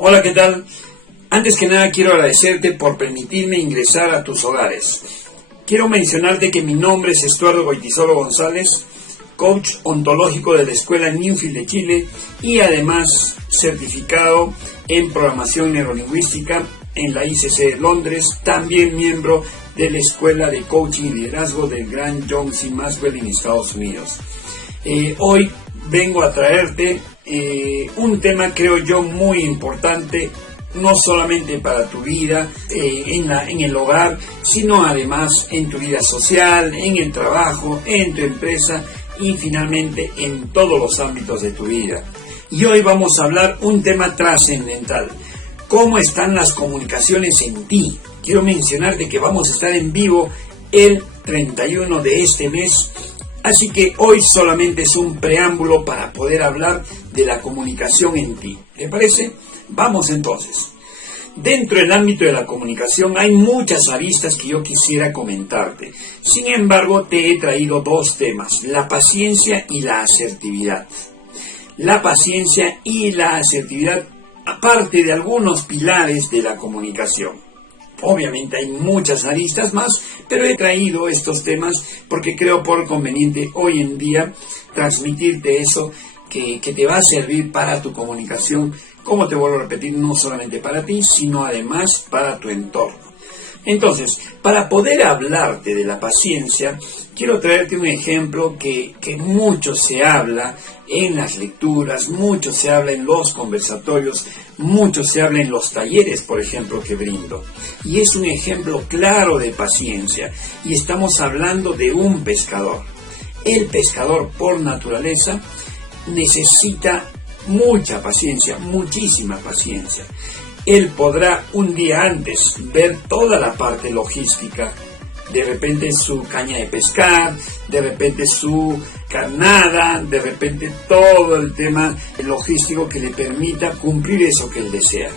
Hola, ¿qué tal? Antes que nada quiero agradecerte por permitirme ingresar a tus hogares. Quiero mencionarte que mi nombre es Estuardo Goytisolo González, coach ontológico de la Escuela Newfield de Chile y además certificado en programación neurolingüística en la ICC de Londres, también miembro de la Escuela de Coaching y Liderazgo del gran John C. Maxwell en Estados Unidos. Hoy vengo a traerte un tema, creo yo, muy importante, no solamente para tu vida en el hogar, sino además en tu vida social, en el trabajo, en tu empresa y finalmente en todos los ámbitos de tu vida. Y hoy vamos a hablar un tema trascendental: ¿cómo están las comunicaciones en ti? Quiero mencionarte que vamos a estar en vivo el 31 de este mes. Así que hoy solamente es un preámbulo para poder hablar de la comunicación en ti. ¿Te parece? Vamos entonces. Dentro del ámbito de la comunicación hay muchas aristas que yo quisiera comentarte. Sin embargo, te he traído dos temas: la paciencia y la asertividad. La paciencia y la asertividad, aparte de algunos pilares de la comunicación. Obviamente hay muchas aristas más, pero he traído estos temas porque creo por conveniente hoy en día transmitirte eso que te va a servir para tu comunicación, como te vuelvo a repetir, no solamente para ti, sino además para tu entorno. Entonces, para poder hablarte de la paciencia, quiero traerte un ejemplo que mucho se habla en las lecturas, mucho se habla en los conversatorios, mucho se habla en los talleres, por ejemplo, que brindo. Y es un ejemplo claro de paciencia. Y estamos hablando de un pescador. El pescador, por naturaleza, necesita mucha paciencia, muchísima paciencia. Él podrá un día antes ver toda la parte logística, de repente su caña de pescar, de repente su carnada, de repente todo el tema logístico que le permita cumplir eso que él desea.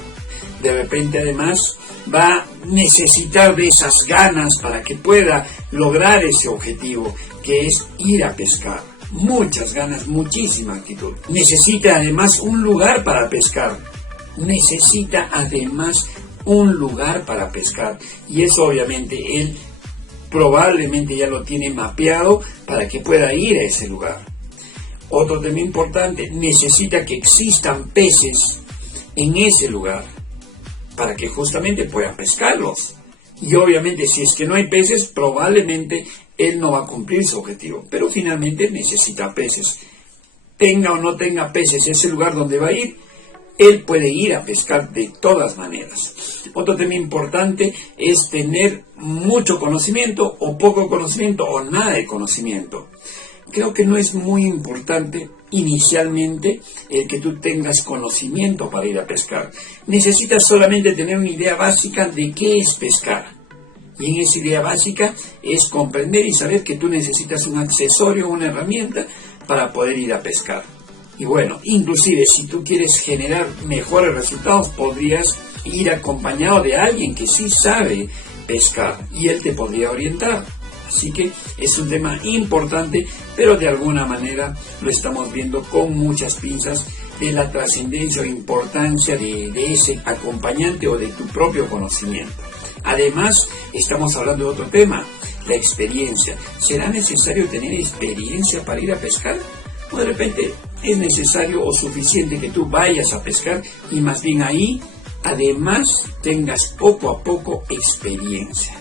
De repente además va a necesitar de esas ganas para que pueda lograr ese objetivo, que es ir a pescar. Muchas ganas, muchísima actitud. Necesita además un lugar para pescar. Necesita además un lugar para pescar. Y eso obviamente él probablemente ya lo tiene mapeado para que pueda ir a ese lugar. Otro tema importante: necesita que existan peces en ese lugar para que justamente pueda pescarlos. Y obviamente si es que no hay peces, probablemente él no va a cumplir su objetivo, pero finalmente necesita peces. Tenga o no tenga peces ese lugar donde va a ir, él puede ir a pescar de todas maneras. Otro tema importante es tener mucho conocimiento o poco conocimiento o nada de conocimiento. Creo que no es muy importante inicialmente el que tú tengas conocimiento para ir a pescar. Necesitas solamente tener una idea básica de qué es pescar. Y en esa idea básica es comprender y saber que tú necesitas un accesorio, una herramienta para poder ir a pescar. Y bueno, inclusive si tú quieres generar mejores resultados, podrías ir acompañado de alguien que sí sabe pescar y él te podría orientar. Así que es un tema importante, pero de alguna manera lo estamos viendo con muchas pinzas de la trascendencia o importancia de ese acompañante o de tu propio conocimiento. Además, estamos hablando de otro tema: la experiencia. ¿Será necesario tener experiencia para ir a pescar? O de repente es necesario o suficiente que tú vayas a pescar y más bien ahí además tengas poco a poco experiencia.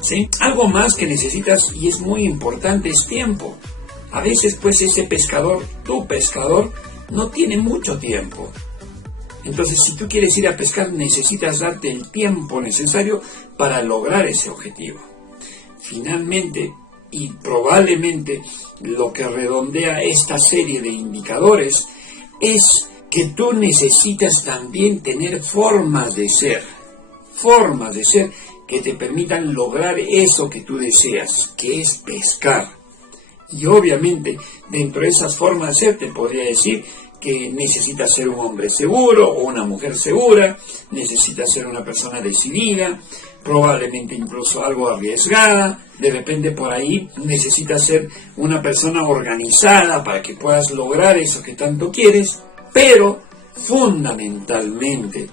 ¿Sí? Algo más que necesitas y es muy importante es tiempo. A veces pues ese pescador, tu pescador, no tiene mucho tiempo. Entonces si tú quieres ir a pescar necesitas darte el tiempo necesario para lograr ese objetivo. Finalmente, y probablemente lo que redondea esta serie de indicadores es que tú necesitas también tener formas de ser que te permitan lograr eso que tú deseas, que es pescar. Y obviamente dentro de esas formas de ser te podría decir que necesitas ser un hombre seguro o una mujer segura, necesitas ser una persona decidida, probablemente incluso algo arriesgada, de repente por ahí necesitas ser una persona organizada para que puedas lograr eso que tanto quieres, pero fundamentalmente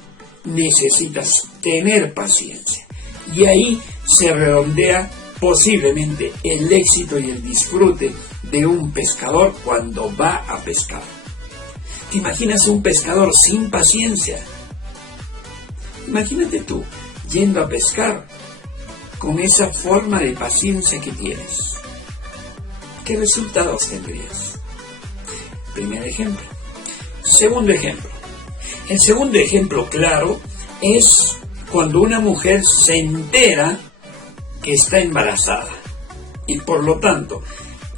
necesitas tener paciencia. Y ahí se redondea posiblemente el éxito y el disfrute de un pescador cuando va a pescar. ¿Te imaginas un pescador sin paciencia? Imagínate tú yendo a pescar con esa forma de paciencia que tienes. ¿Qué resultados tendrías? Primer ejemplo. Segundo ejemplo. El segundo ejemplo claro es cuando una mujer se entera que está embarazada y por lo tanto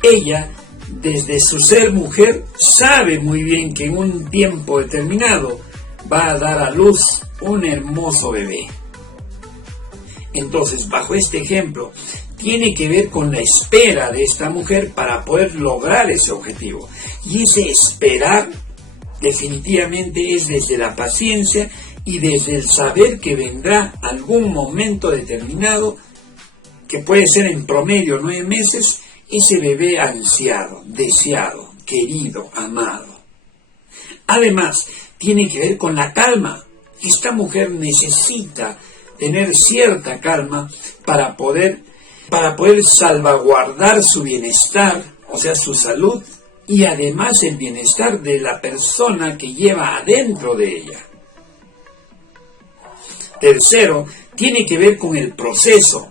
ella desde su ser mujer sabe muy bien que en un tiempo determinado va a dar a luz un hermoso bebé. Entonces, bajo este ejemplo, tiene que ver con la espera de esta mujer para poder lograr ese objetivo. Y ese esperar definitivamente es desde la paciencia y desde el saber que vendrá algún momento determinado, que puede ser en promedio 9 meses, ese bebé ansiado, deseado, querido, amado. Además, tiene que ver con la calma. Esta mujer necesita tener cierta calma para poder salvaguardar su bienestar, o sea, su salud, y además el bienestar de la persona que lleva adentro de ella. Tercero, tiene que ver con el proceso,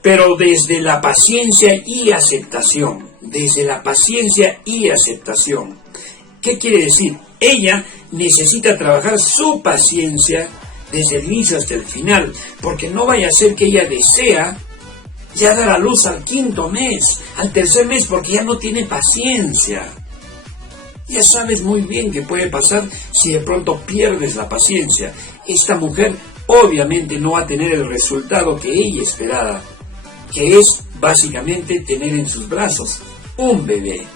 pero desde la paciencia y aceptación. Desde la paciencia y aceptación. ¿Qué quiere decir? Ella necesita trabajar su paciencia desde el inicio hasta el final, porque no vaya a ser que ella desea ya dar a luz al 5.º mes, al 3.er mes, porque ya no tiene paciencia. Ya sabes muy bien qué puede pasar si de pronto pierdes la paciencia. Esta mujer obviamente no va a tener el resultado que ella esperaba, que es básicamente tener en sus brazos un bebé.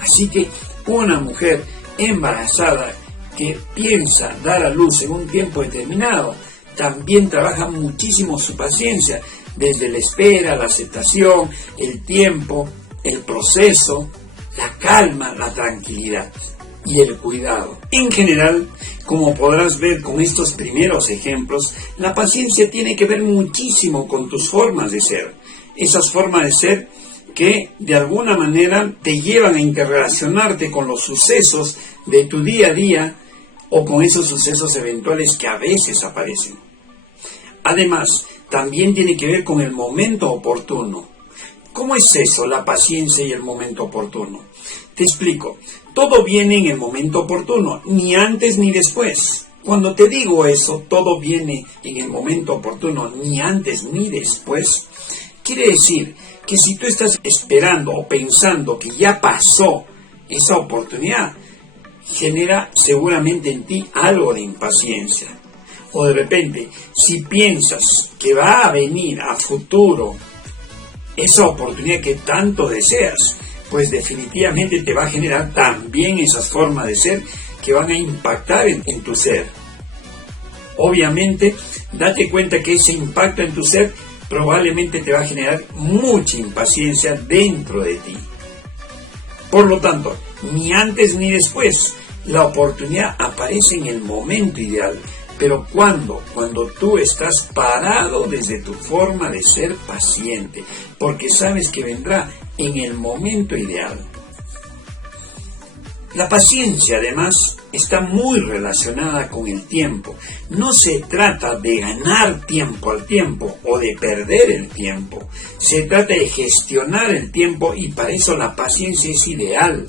Así que una mujer embarazada que piensa dar a luz en un tiempo determinado, también trabaja muchísimo su paciencia, desde la espera, la aceptación, el tiempo, el proceso, la calma, la tranquilidad y el cuidado. En general, como podrás ver con estos primeros ejemplos, la paciencia tiene que ver muchísimo con tus formas de ser. Esas formas de ser que de alguna manera te llevan a interrelacionarte con los sucesos de tu día a día o con esos sucesos eventuales que a veces aparecen. Además, también tiene que ver con el momento oportuno. ¿Cómo es eso, la paciencia y el momento oportuno? Te explico. Todo viene en el momento oportuno, ni antes ni después. Cuando te digo eso, todo viene en el momento oportuno, ni antes ni después, quiere decir que si tú estás esperando o pensando que ya pasó esa oportunidad, genera seguramente en ti algo de impaciencia. O de repente, si piensas que va a venir a futuro esa oportunidad que tanto deseas, pues definitivamente te va a generar también esas formas de ser que van a impactar en tu ser. Obviamente, date cuenta que ese impacto en tu ser probablemente te va a generar mucha impaciencia dentro de ti. Por lo tanto, ni antes ni después, la oportunidad aparece en el momento ideal. Pero cuando tú estás parado desde tu forma de ser paciente, porque sabes que vendrá en el momento ideal. La paciencia, además, está muy relacionada con el tiempo. No se trata de ganar tiempo al tiempo o de perder el tiempo. Se trata de gestionar el tiempo y para eso la paciencia es ideal.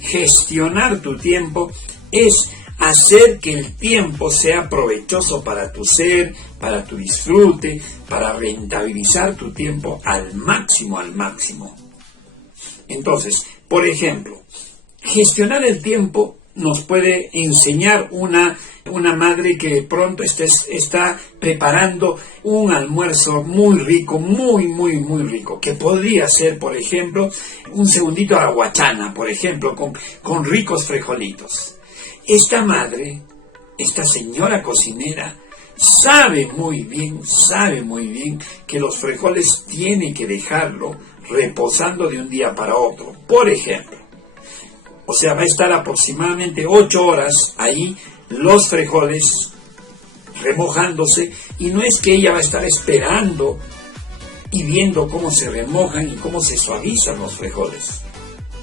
Gestionar tu tiempo es hacer que el tiempo sea provechoso para tu ser, para tu disfrute, para rentabilizar tu tiempo al máximo. Entonces, por ejemplo, gestionar el tiempo nos puede enseñar una madre que de pronto está preparando un almuerzo muy rico, muy rico, que podría ser, por ejemplo, un segundito a la guachana, por ejemplo, con ricos frijolitos. Esta madre, esta señora cocinera, sabe muy bien que los frijoles tiene que dejarlo reposando de un día para otro. Por ejemplo, o sea, va a estar aproximadamente 8 horas ahí los frijoles remojándose, y no es que ella va a estar esperando y viendo cómo se remojan y cómo se suavizan los frijoles.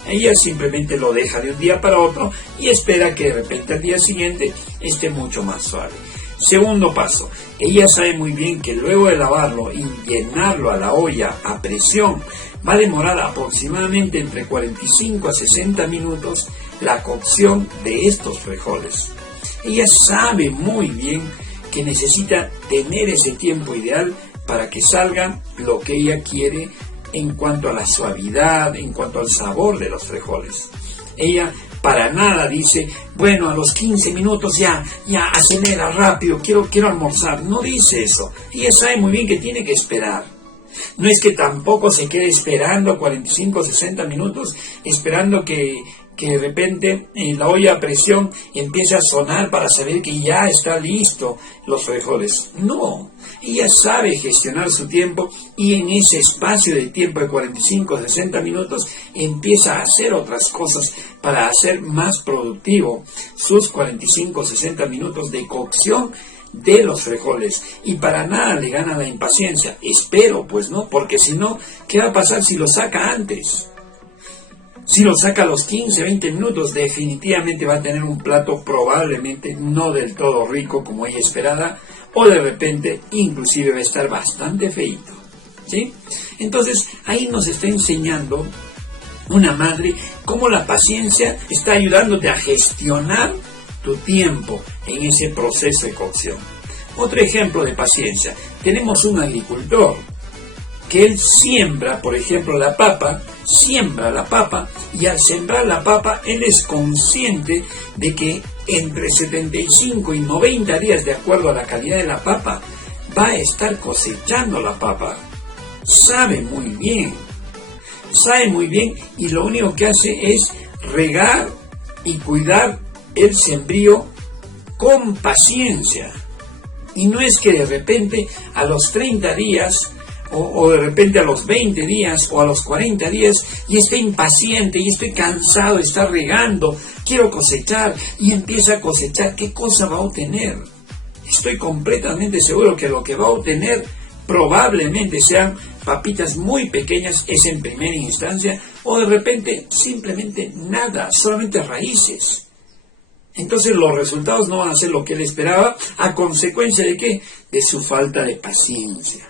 Ella simplemente lo deja de un día para otro y espera que de repente al día siguiente esté mucho más suave. Segundo paso, ella sabe muy bien que luego de lavarlo y llenarlo a la olla a presión, va a demorar aproximadamente entre 45 a 60 minutos la cocción de estos frijoles. Ella sabe muy bien que necesita tener ese tiempo ideal para que salga lo que ella quiere en cuanto a la suavidad, en cuanto al sabor de los frijoles. Ella para nada dice, bueno, a los 15 minutos ya acelera rápido, quiero almorzar. No dice eso. Ella sabe muy bien que tiene que esperar. No es que tampoco se quede esperando 45 o 60 minutos, esperando que de repente la olla a presión empiece a sonar para saber que ya está listo los frijoles. No, ella sabe gestionar su tiempo y en ese espacio de tiempo de 45 o 60 minutos empieza a hacer otras cosas para hacer más productivo sus 45 o 60 minutos de cocción de los frijoles, y para nada le gana la impaciencia. Espero, pues no, porque si no, ¿qué va a pasar si lo saca antes? Si lo saca a los 15, 20 minutos, definitivamente va a tener un plato probablemente no del todo rico como ella esperaba, o de repente inclusive va a estar bastante feito, ¿sí? Entonces ahí nos está enseñando una madre cómo la paciencia está ayudándote a gestionar tu tiempo en ese proceso de cocción. Otro ejemplo de paciencia, tenemos un agricultor que él siembra, por ejemplo, siembra la papa, y al sembrar la papa, él es consciente de que entre 75 y 90 días, de acuerdo a la calidad de la papa, va a estar cosechando la papa. Sabe muy bien, y lo único que hace es regar y cuidar el sembrío con paciencia. Y no es que de repente a los 30 días o de repente a los 20 días o a los 40 días y esté impaciente y estoy cansado de estar regando, quiero cosechar, y empieza a cosechar. ¿Qué cosa va a obtener? Estoy completamente seguro que lo que va a obtener probablemente sean papitas muy pequeñas, es en primera instancia, o de repente simplemente nada, solamente raíces. Entonces los resultados no van a ser lo que él esperaba, a consecuencia de ¿qué? De su falta de paciencia.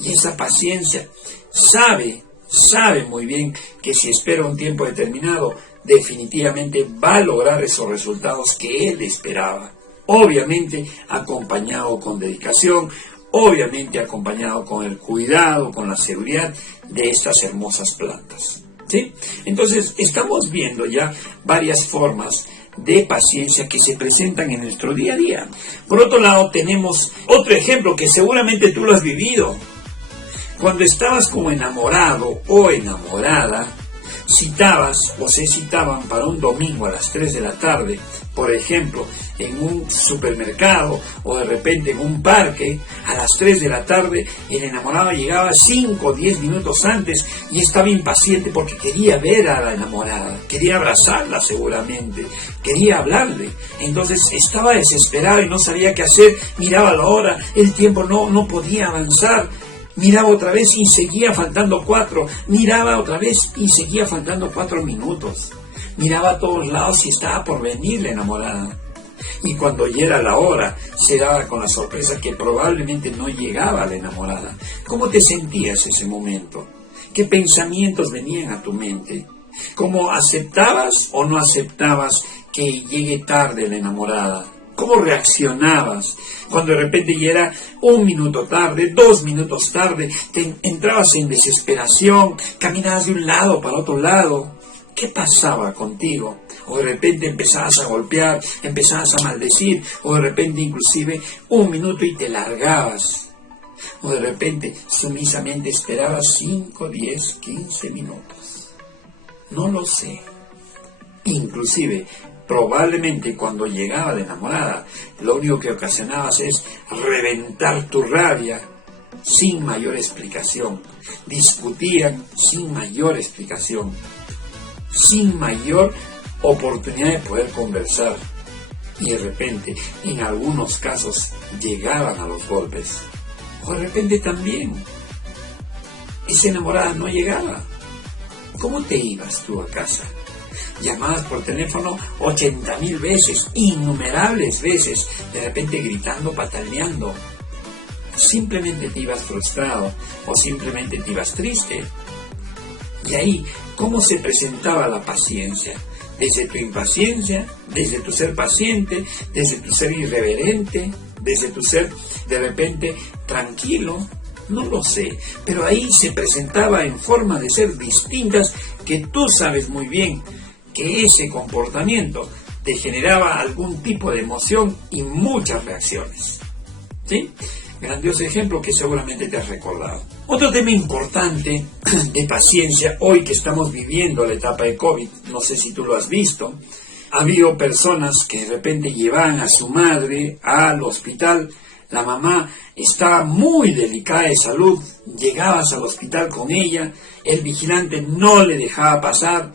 Y esa paciencia sabe muy bien que si espera un tiempo determinado, definitivamente va a lograr esos resultados que él esperaba. Obviamente acompañado con dedicación, obviamente acompañado con el cuidado, con la seguridad de estas hermosas plantas, ¿sí? Entonces estamos viendo ya varias formas de paciencia que se presentan en nuestro día a día. Por otro lado, tenemos otro ejemplo que seguramente tú lo has vivido. Cuando estabas como enamorado o enamorada, se citaban para un domingo a las 3 de la tarde, por ejemplo, en un supermercado o de repente en un parque, a las 3 de la tarde, el enamorado llegaba 5 o 10 minutos antes y estaba impaciente porque quería ver a la enamorada, quería abrazarla seguramente, quería hablarle. Entonces estaba desesperado y no sabía qué hacer, miraba la hora, el tiempo no podía avanzar. Miraba otra vez y seguía faltando 4. Miraba otra vez y seguía faltando 4 minutos. Miraba a todos lados y estaba por venir la enamorada. Y cuando llega la hora, se daba con la sorpresa que probablemente no llegaba la enamorada. ¿Cómo te sentías ese momento? ¿Qué pensamientos venían a tu mente? ¿Cómo aceptabas o no aceptabas que llegue tarde la enamorada? ¿Cómo reaccionabas cuando de repente ya era 1 minuto tarde, 2 minutos tarde, te entrabas en desesperación, caminabas de un lado para otro lado? ¿Qué pasaba contigo? O de repente empezabas a golpear, empezabas a maldecir, o de repente inclusive 1 minuto y te largabas. O de repente sumisamente esperabas 5, 10, 15 minutos. No lo sé. Inclusive, probablemente cuando llegaba la enamorada, lo único que ocasionabas es reventar tu rabia sin mayor explicación. Discutían sin mayor explicación, sin mayor oportunidad de poder conversar. y de repente, en algunos casos, llegaban a los golpes. O de repente también, esa enamorada no llegaba. ¿Cómo te ibas tú a casa? Llamabas por teléfono 80.000 veces, innumerables veces, de repente gritando, pataleando. Simplemente te ibas frustrado o simplemente te ibas triste. Y ahí, ¿cómo se presentaba la paciencia? Desde tu impaciencia, desde tu ser paciente, desde tu ser irreverente, desde tu ser de repente tranquilo. No lo sé, pero ahí se presentaba en forma de ser distintas que tú sabes muy bien que ese comportamiento te generaba algún tipo de emoción y muchas reacciones. ¿Sí? Grandioso ejemplo que seguramente te has recordado. Otro tema importante de paciencia, hoy que estamos viviendo la etapa de COVID, no sé si tú lo has visto, ha habido personas que de repente llevaban a su madre al hospital. La mamá estaba muy delicada de salud, llegabas al hospital con ella, el vigilante no le dejaba pasar,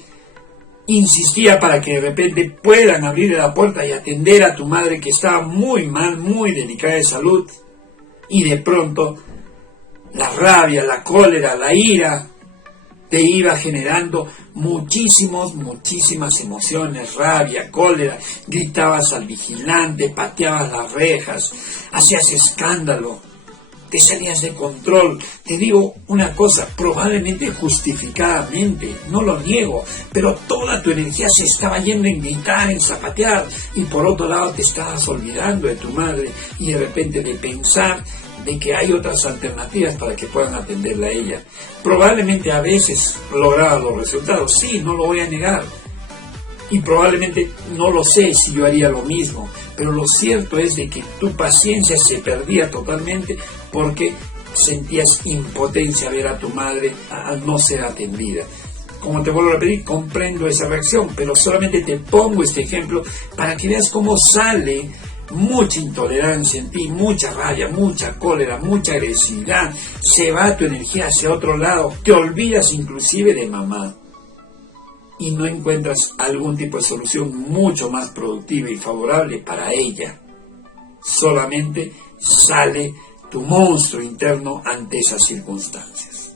insistía para que de repente puedan abrir la puerta y atender a tu madre que estaba muy mal, muy delicada de salud, y de pronto la rabia, la cólera, la ira te iba generando muchísimas emociones, rabia, cólera, gritabas al vigilante, pateabas las rejas, hacías escándalo, te salías de control. Te digo una cosa, probablemente justificadamente, no lo niego, pero toda tu energía se estaba yendo en gritar, en zapatear, y por otro lado te estabas olvidando de tu madre y de repente de pensar de que hay otras alternativas para que puedan atenderla a ella. Probablemente a veces lograba los resultados, sí, no lo voy a negar, y probablemente no lo sé si yo haría lo mismo, pero lo cierto es de que tu paciencia se perdía totalmente porque sentías impotencia ver a tu madre al no ser atendida. Como te vuelvo a repetir, comprendo esa reacción, pero solamente te pongo este ejemplo para que veas cómo sale mucha intolerancia en ti, mucha rabia, mucha cólera, mucha agresividad, se va tu energía hacia otro lado, te olvidas inclusive de mamá y no encuentras algún tipo de solución mucho más productiva y favorable para ella. Solamente sale tu monstruo interno ante esas circunstancias.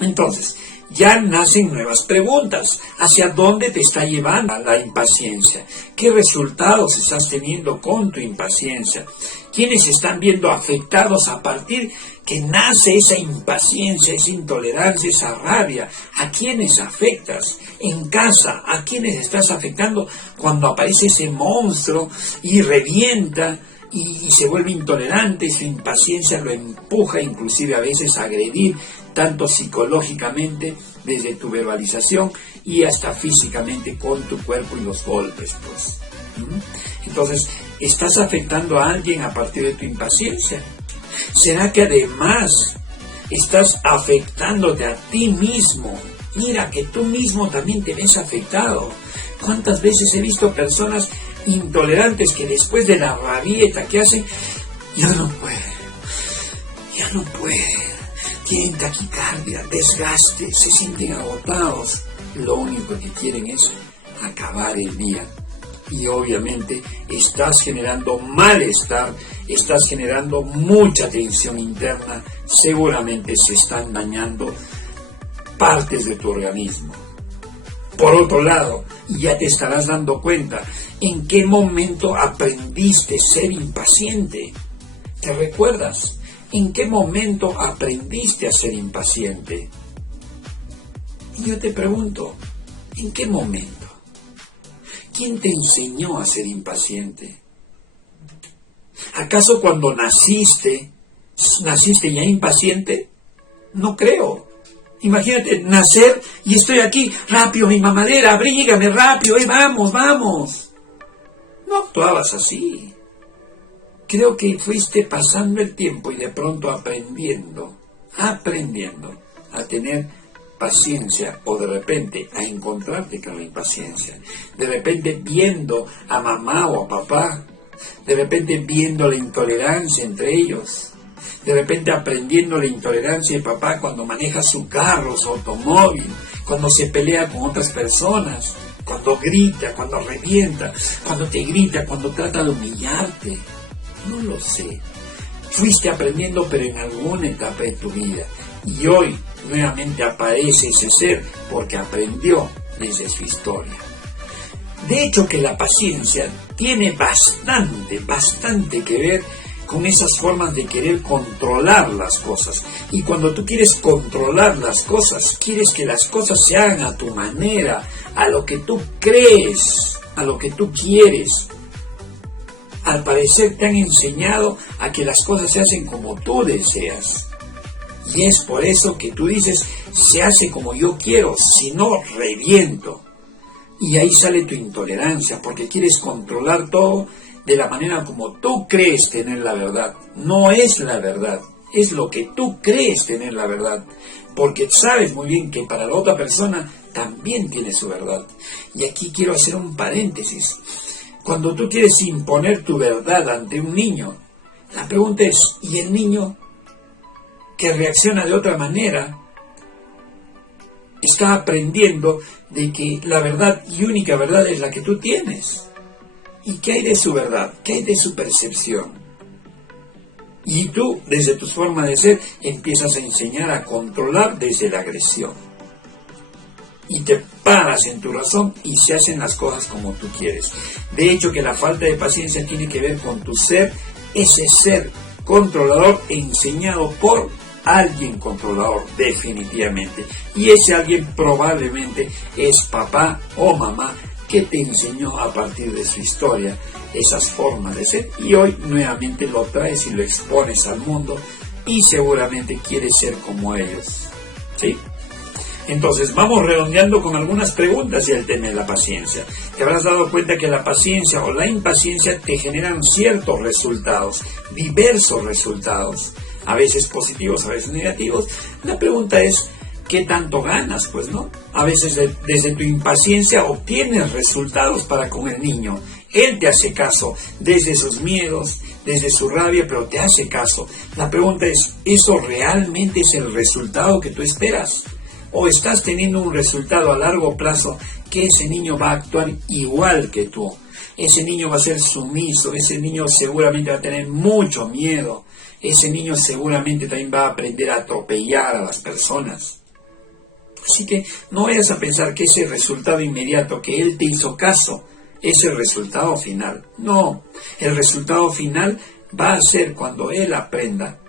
Entonces, ya nacen nuevas preguntas. ¿Hacia dónde te está llevando la impaciencia? ¿Qué resultados estás teniendo con tu impaciencia? ¿Quiénes están viendo afectados a partir que nace esa impaciencia, esa intolerancia, esa rabia? ¿A quiénes afectas? En casa, ¿a quiénes estás afectando cuando aparece ese monstruo y revienta y se vuelve intolerante? Su impaciencia lo empuja inclusive a veces a agredir, tanto psicológicamente, desde tu verbalización y hasta físicamente con tu cuerpo y los golpes, pues. Entonces, ¿estás afectando a alguien a partir de tu impaciencia? ¿Será que además estás afectándote a ti mismo? Mira, que tú mismo también te ves afectado. ¿Cuántas veces he visto personas intolerantes que después de la rabieta que hacen, ya no pueden, tienen taquicardia, desgaste, se sienten agotados? Lo único que quieren es acabar el día. Y obviamente estás generando malestar, estás generando mucha tensión interna, seguramente se están dañando partes de tu organismo. Por otro lado, ya te estarás dando cuenta en qué momento aprendiste a ser impaciente. ¿Te recuerdas? ¿En qué momento aprendiste a ser impaciente? Y yo te pregunto, ¿en qué momento? ¿Quién te enseñó a ser impaciente? ¿Acaso cuando naciste ya impaciente? No creo. Imagínate nacer y estoy aquí, rápido, mi mamadera, abrígame, rápido, vamos. No actuabas así. Creo que fuiste pasando el tiempo y de pronto aprendiendo a tener paciencia, o de repente a encontrarte con la impaciencia, de repente viendo a mamá o a papá, de repente viendo la intolerancia entre ellos, de repente aprendiendo la intolerancia de papá cuando maneja su carro, su automóvil, cuando se pelea con otras personas, cuando grita, cuando revienta, cuando te grita, cuando trata de humillarte. No lo sé. Fuiste aprendiendo, pero en alguna etapa de tu vida. Y hoy nuevamente aparece ese ser porque aprendió desde su historia. De hecho que la paciencia tiene bastante que ver con esas formas de querer controlar las cosas. Y cuando tú quieres controlar las cosas, quieres que las cosas se hagan a tu manera, a lo que tú crees, a lo que tú quieres. Al parecer te han enseñado a que las cosas se hacen como tú deseas. Y es por eso que tú dices, se hace como yo quiero, si no reviento. Y ahí sale tu intolerancia, porque quieres controlar todo de la manera como tú crees tener la verdad. No es la verdad, es lo que tú crees tener la verdad. Porque sabes muy bien que para la otra persona también tiene su verdad. Y aquí quiero hacer un paréntesis. Cuando tú quieres imponer tu verdad ante un niño, la pregunta es, ¿y el niño que reacciona de otra manera? Está aprendiendo de que la verdad y única verdad es la que tú tienes. ¿Y qué hay de su verdad? ¿Qué hay de su percepción? Y tú, desde tu forma de ser, empiezas a enseñar a controlar desde la agresión. Y te paras en tu razón y se hacen las cosas como tú quieres. De hecho, que la falta de paciencia tiene que ver con tu ser, ese ser controlador enseñado por alguien controlador, definitivamente. Y ese alguien probablemente es papá o mamá que te enseñó a partir de su historia esas formas de ser. Y hoy nuevamente lo traes y lo expones al mundo y seguramente quieres ser como ellos. ¿Sí? Entonces vamos redondeando con algunas preguntas y el tema de la paciencia. Te habrás dado cuenta que la paciencia o la impaciencia te generan ciertos resultados, diversos resultados, a veces positivos, a veces negativos. La pregunta es, ¿qué tanto ganas? Pues no. A veces desde tu impaciencia obtienes resultados para con el niño. Él te hace caso desde sus miedos, desde su rabia, pero te hace caso. La pregunta es, ¿eso realmente es el resultado que tú esperas? ¿O estás teniendo un resultado a largo plazo que ese niño va a actuar igual que tú? Ese niño va a ser sumiso, ese niño seguramente va a tener mucho miedo, ese niño seguramente también va a aprender a atropellar a las personas. Así que no vayas a pensar que ese resultado inmediato, que él te hizo caso, es el resultado final. No, el resultado final va a ser cuando él aprenda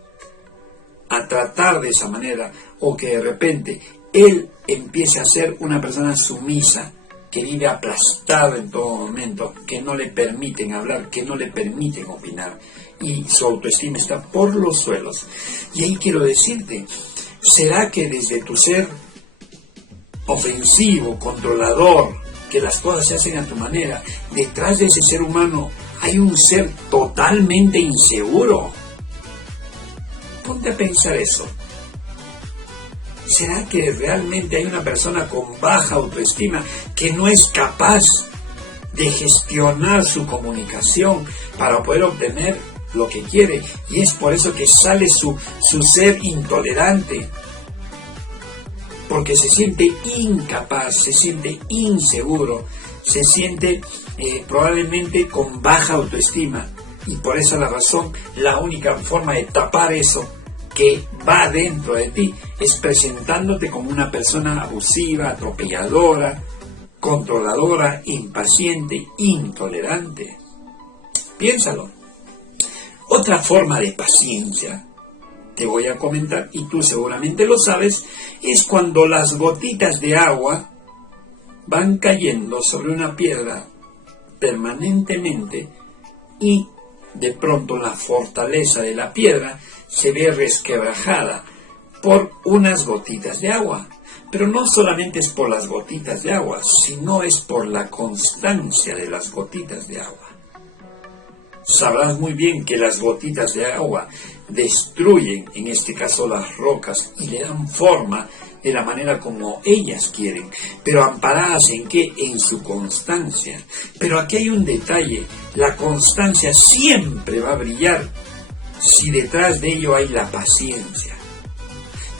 a tratar de esa manera, o que de repente él empiece a ser una persona sumisa, que vive aplastado en todo momento, que no le permiten hablar, que no le permiten opinar, y su autoestima está por los suelos. Y ahí quiero decirte, ¿será que desde tu ser ofensivo, controlador, que las cosas se hacen a tu manera, detrás de ese ser humano hay un ser totalmente inseguro? Ponte a pensar eso. ¿Será que realmente hay una persona con baja autoestima que no es capaz de gestionar su comunicación para poder obtener lo que quiere? Y es por eso que sale su ser intolerante, porque se siente incapaz, se siente inseguro, se siente probablemente con baja autoestima. Y por esa la razón, la única forma de tapar eso que va dentro de ti es presentándote como una persona abusiva, atropelladora, controladora, impaciente, intolerante. Piénsalo. Otra forma de paciencia, te voy a comentar, y tú seguramente lo sabes, es cuando las gotitas de agua van cayendo sobre una piedra permanentemente y de pronto la fortaleza de la piedra se ve resquebrajada por unas gotitas de agua. Pero no solamente es por las gotitas de agua, sino es por la constancia de las gotitas de agua. Sabrás muy bien que las gotitas de agua destruyen, en este caso, las rocas y le dan forma de la manera como ellas quieren, pero amparadas en ¿qué? En su constancia. Pero aquí hay un detalle, la constancia siempre va a brillar si detrás de ello hay la paciencia.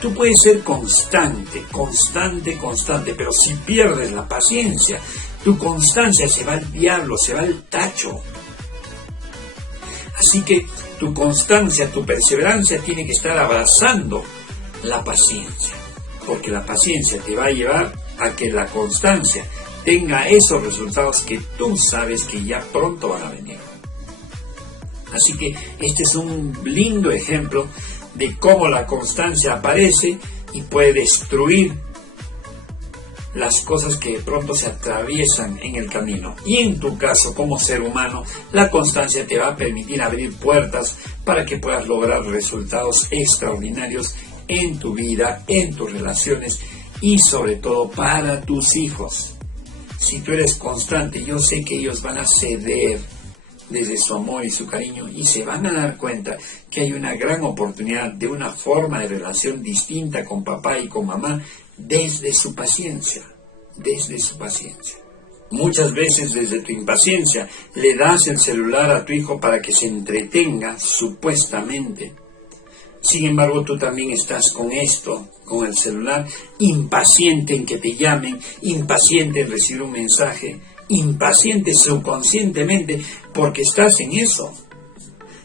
Tú puedes ser constante, pero si pierdes la paciencia, tu constancia se va al diablo, se va al tacho. Así que tu constancia, tu perseverancia tiene que estar abrazando la paciencia, porque la paciencia te va a llevar a que la constancia tenga esos resultados que tú sabes que ya pronto van a venir. Así que este es un lindo ejemplo de cómo la constancia aparece y puede destruir las cosas que de pronto se atraviesan en el camino. Y en tu caso, como ser humano, la constancia te va a permitir abrir puertas para que puedas lograr resultados extraordinarios en tu vida, en tus relaciones y sobre todo para tus hijos. Si tú eres constante, yo sé que ellos van a ceder desde su amor y su cariño y se van a dar cuenta que hay una gran oportunidad de una forma de relación distinta con papá y con mamá desde su paciencia, Muchas veces desde tu impaciencia le das el celular a tu hijo para que se entretenga supuestamente. Sin embargo, tú también estás con esto, con el celular, impaciente en que te llamen, impaciente en recibir un mensaje, impaciente subconscientemente porque estás en eso.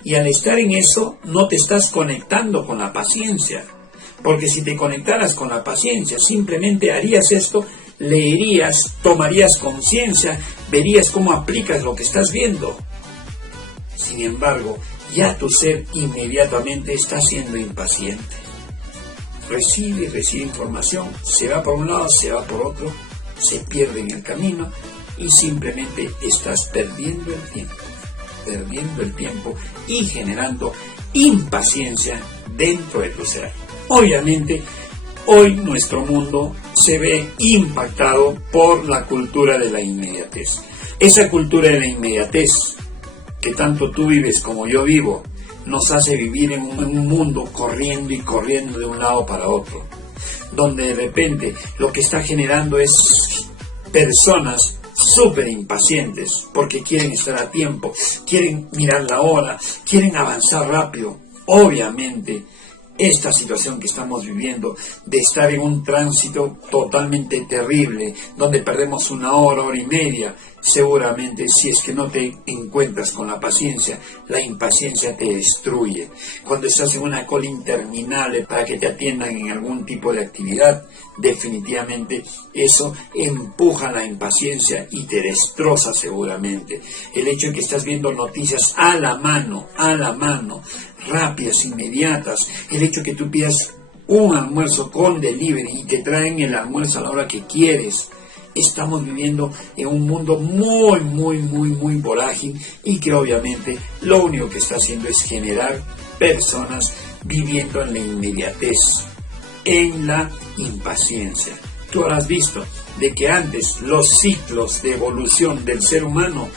Y al estar en eso, no te estás conectando con la paciencia. Porque si te conectaras con la paciencia, simplemente harías esto, leerías, tomarías conciencia, verías cómo aplicas lo que estás viendo. Sin embargo, ya tu ser inmediatamente está siendo impaciente. Recibe información, se va por un lado, se va por otro, se pierde en el camino y simplemente estás perdiendo el tiempo y generando impaciencia dentro de tu ser. Obviamente, hoy nuestro mundo se ve impactado por la cultura de la inmediatez. Esa cultura de la inmediatez que tanto tú vives como yo vivo, nos hace vivir en un mundo corriendo y corriendo de un lado para otro, donde de repente lo que está generando es personas súper impacientes, porque quieren estar a tiempo, quieren mirar la hora, quieren avanzar rápido. Obviamente, esta situación que estamos viviendo de estar en un tránsito totalmente terrible, donde perdemos una hora, hora y media, seguramente si es que no te encuentras con la paciencia, la impaciencia te destruye. Cuando estás en una cola interminable para que te atiendan en algún tipo de actividad, definitivamente eso empuja la impaciencia y te destroza seguramente. El hecho de que estás viendo noticias a la mano, rápidas, inmediatas, el hecho de que tú pidas un almuerzo con delivery y te traen el almuerzo a la hora que quieres. Estamos viviendo en un mundo muy volátil y que obviamente lo único que está haciendo es generar personas viviendo en la inmediatez, en la impaciencia. Tú habrás visto de que antes los ciclos de evolución del ser humano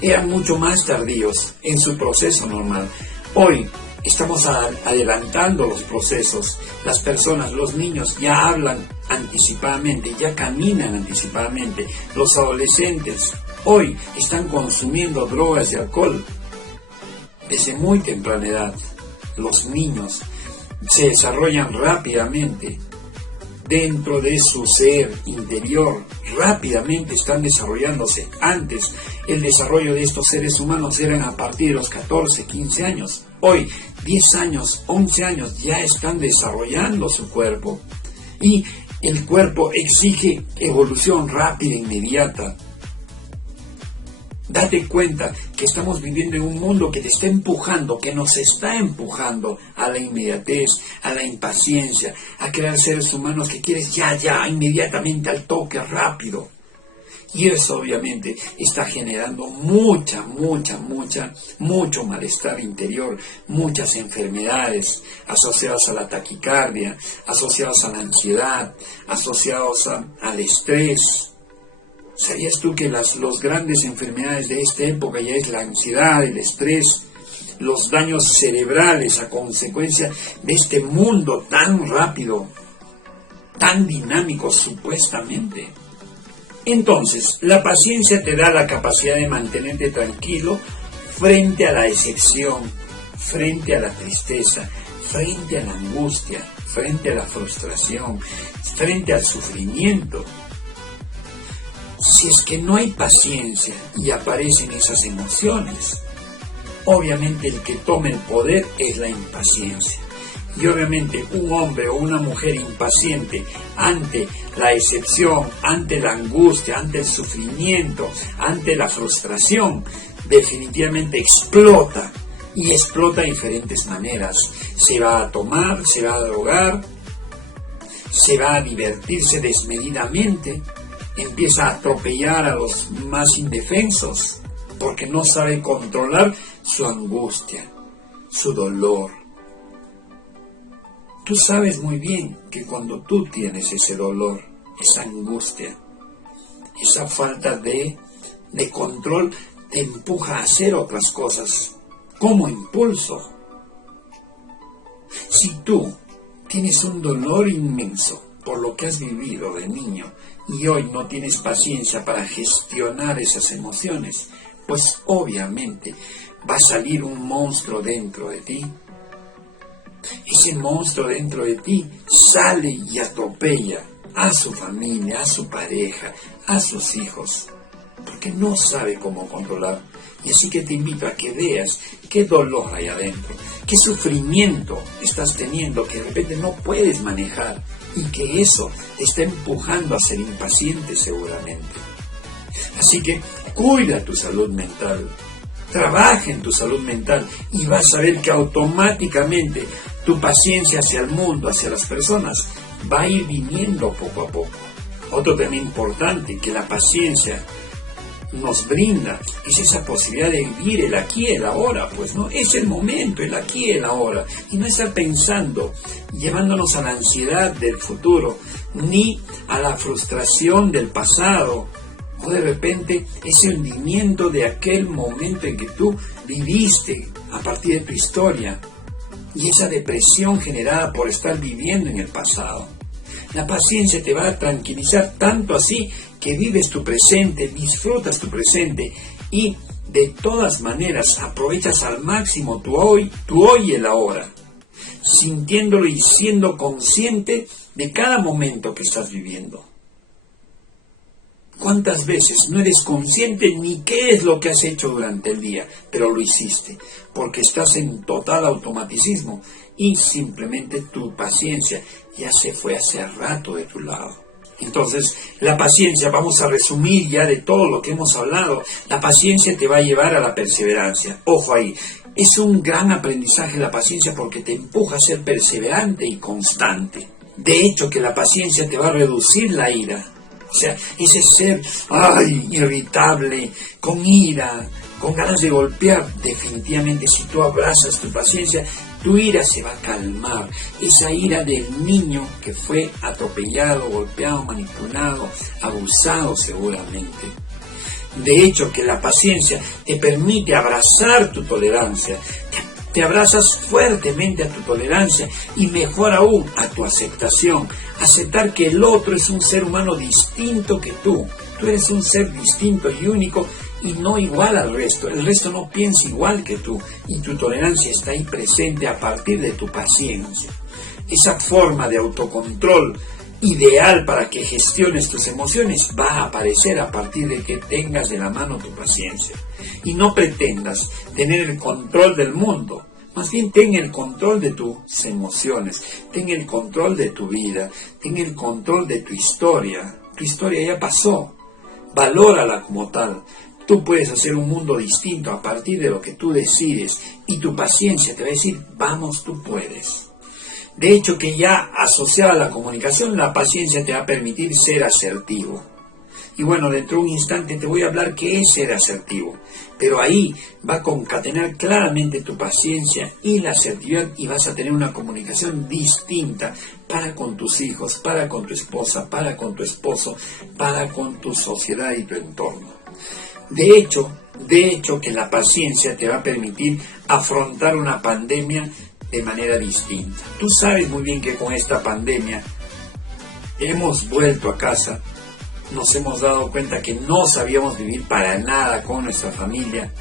eran mucho más tardíos en su proceso normal. Hoy estamos adelantando los procesos. Las personas, los niños ya hablan anticipadamente, ya caminan anticipadamente. Los adolescentes hoy están consumiendo drogas y alcohol desde muy temprana edad. Los niños se desarrollan rápidamente dentro de su ser interior, rápidamente están desarrollándose. Antes, el desarrollo de estos seres humanos eran a partir de los 14, 15 años. Hoy, 10 años, 11 años, ya están desarrollando su cuerpo. Y el cuerpo exige evolución rápida, inmediata. Date cuenta que estamos viviendo en un mundo que te está empujando, que nos está empujando a la inmediatez, a la impaciencia, a crear seres humanos que quieres ya, inmediatamente, al toque, rápido. Y eso obviamente está generando mucho malestar interior, muchas enfermedades asociadas a la taquicardia, asociadas a la ansiedad, asociados al estrés. ¿Sabías tú que las grandes enfermedades de esta época ya es la ansiedad, el estrés, los daños cerebrales a consecuencia de este mundo tan rápido, tan dinámico supuestamente? Entonces, la paciencia te da la capacidad de mantenerte tranquilo frente a la decepción, frente a la tristeza, frente a la angustia, frente a la frustración, frente al sufrimiento. Si es que no hay paciencia y aparecen esas emociones, obviamente el que toma el poder es la impaciencia. Y obviamente un hombre o una mujer impaciente ante la decepción, ante la angustia, ante el sufrimiento, ante la frustración, definitivamente explota. Y explota de diferentes maneras. Se va a tomar, se va a drogar, se va a divertirse desmedidamente, empieza a atropellar a los más indefensos, porque no sabe controlar su angustia, su dolor. Tú sabes muy bien que cuando tú tienes ese dolor, esa angustia, esa falta de control, te empuja a hacer otras cosas como impulso. Si tú tienes un dolor inmenso por lo que has vivido de niño y hoy no tienes paciencia para gestionar esas emociones, pues obviamente va a salir un monstruo dentro de ti. Ese monstruo dentro de ti sale y atropella a su familia, a su pareja, a sus hijos, porque no sabe cómo controlar. Y así que te invito a que veas qué dolor hay adentro, qué sufrimiento estás teniendo que de repente no puedes manejar y que eso te está empujando a ser impaciente seguramente. Así que cuida tu salud mental, trabaja en tu salud mental y vas a ver que automáticamente tu paciencia hacia el mundo, hacia las personas, va a ir viniendo poco a poco. Otro tema importante que la paciencia nos brinda es esa posibilidad de vivir el aquí y el ahora, pues no es el momento, el aquí y el ahora, y no estar pensando, llevándonos a la ansiedad del futuro, ni a la frustración del pasado, o de repente ese hundimiento de aquel momento en que tú viviste a partir de tu historia, y esa depresión generada por estar viviendo en el pasado. La paciencia te va a tranquilizar tanto así que vives tu presente, disfrutas tu presente y de todas maneras aprovechas al máximo tu hoy y el ahora, sintiéndolo y siendo consciente de cada momento que estás viviendo. ¿Cuántas veces no eres consciente ni qué es lo que has hecho durante el día, pero lo hiciste, porque estás en total automaticismo y simplemente tu paciencia ya se fue hace rato de tu lado? Entonces, la paciencia, vamos a resumir ya de todo lo que hemos hablado, la paciencia te va a llevar a la perseverancia. Ojo ahí, es un gran aprendizaje la paciencia porque te empuja a ser perseverante y constante. De hecho, que la paciencia te va a reducir la ira. O sea, ese ser irritable, con ira, con ganas de golpear, definitivamente si tú abrazas tu paciencia, tu ira se va a calmar. Esa ira del niño que fue atropellado, golpeado, manipulado, abusado seguramente. De hecho, que la paciencia te permite abrazar tu tolerancia. Te abrazas fuertemente a tu tolerancia y mejor aún a tu aceptación. Aceptar que el otro es un ser humano distinto que tú. Tú eres un ser distinto y único y no igual al resto. El resto no piensa igual que tú y tu tolerancia está ahí presente a partir de tu paciencia. Esa forma de autocontrol ideal para que gestiones tus emociones va a aparecer a partir de que tengas de la mano tu paciencia. Y no pretendas tener el control del mundo, más bien ten el control de tus emociones, ten el control de tu vida, ten el control de tu historia. Tu historia ya pasó, valórala como tal. Tú puedes hacer un mundo distinto a partir de lo que tú decides y tu paciencia te va a decir, vamos, tú puedes. De hecho, que ya asociada a la comunicación, la paciencia te va a permitir ser asertivo. Y bueno, dentro de un instante te voy a hablar qué es ser asertivo. Pero ahí va a concatenar claramente tu paciencia y la asertividad y vas a tener una comunicación distinta para con tus hijos, para con tu esposa, para con tu esposo, para con tu sociedad y tu entorno. De hecho que la paciencia te va a permitir afrontar una pandemia de manera distinta. Tú sabes muy bien que con esta pandemia hemos vuelto a casa, nos hemos dado cuenta que no sabíamos vivir para nada con nuestra familia.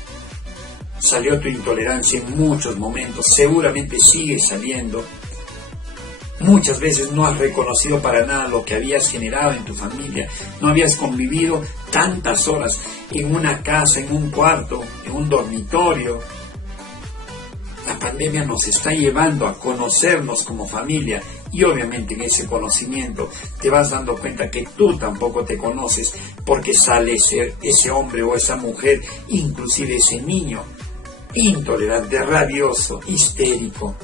Salió tu intolerancia en muchos momentos, seguramente sigue saliendo. Muchas veces no has reconocido para nada lo que habías generado en tu familia, no habías convivido tantas horas en una casa, en un cuarto, en un dormitorio. La pandemia nos está llevando a conocernos como familia y obviamente en ese conocimiento te vas dando cuenta que tú tampoco te conoces porque sale ese hombre o esa mujer, inclusive ese niño, intolerante, rabioso, histérico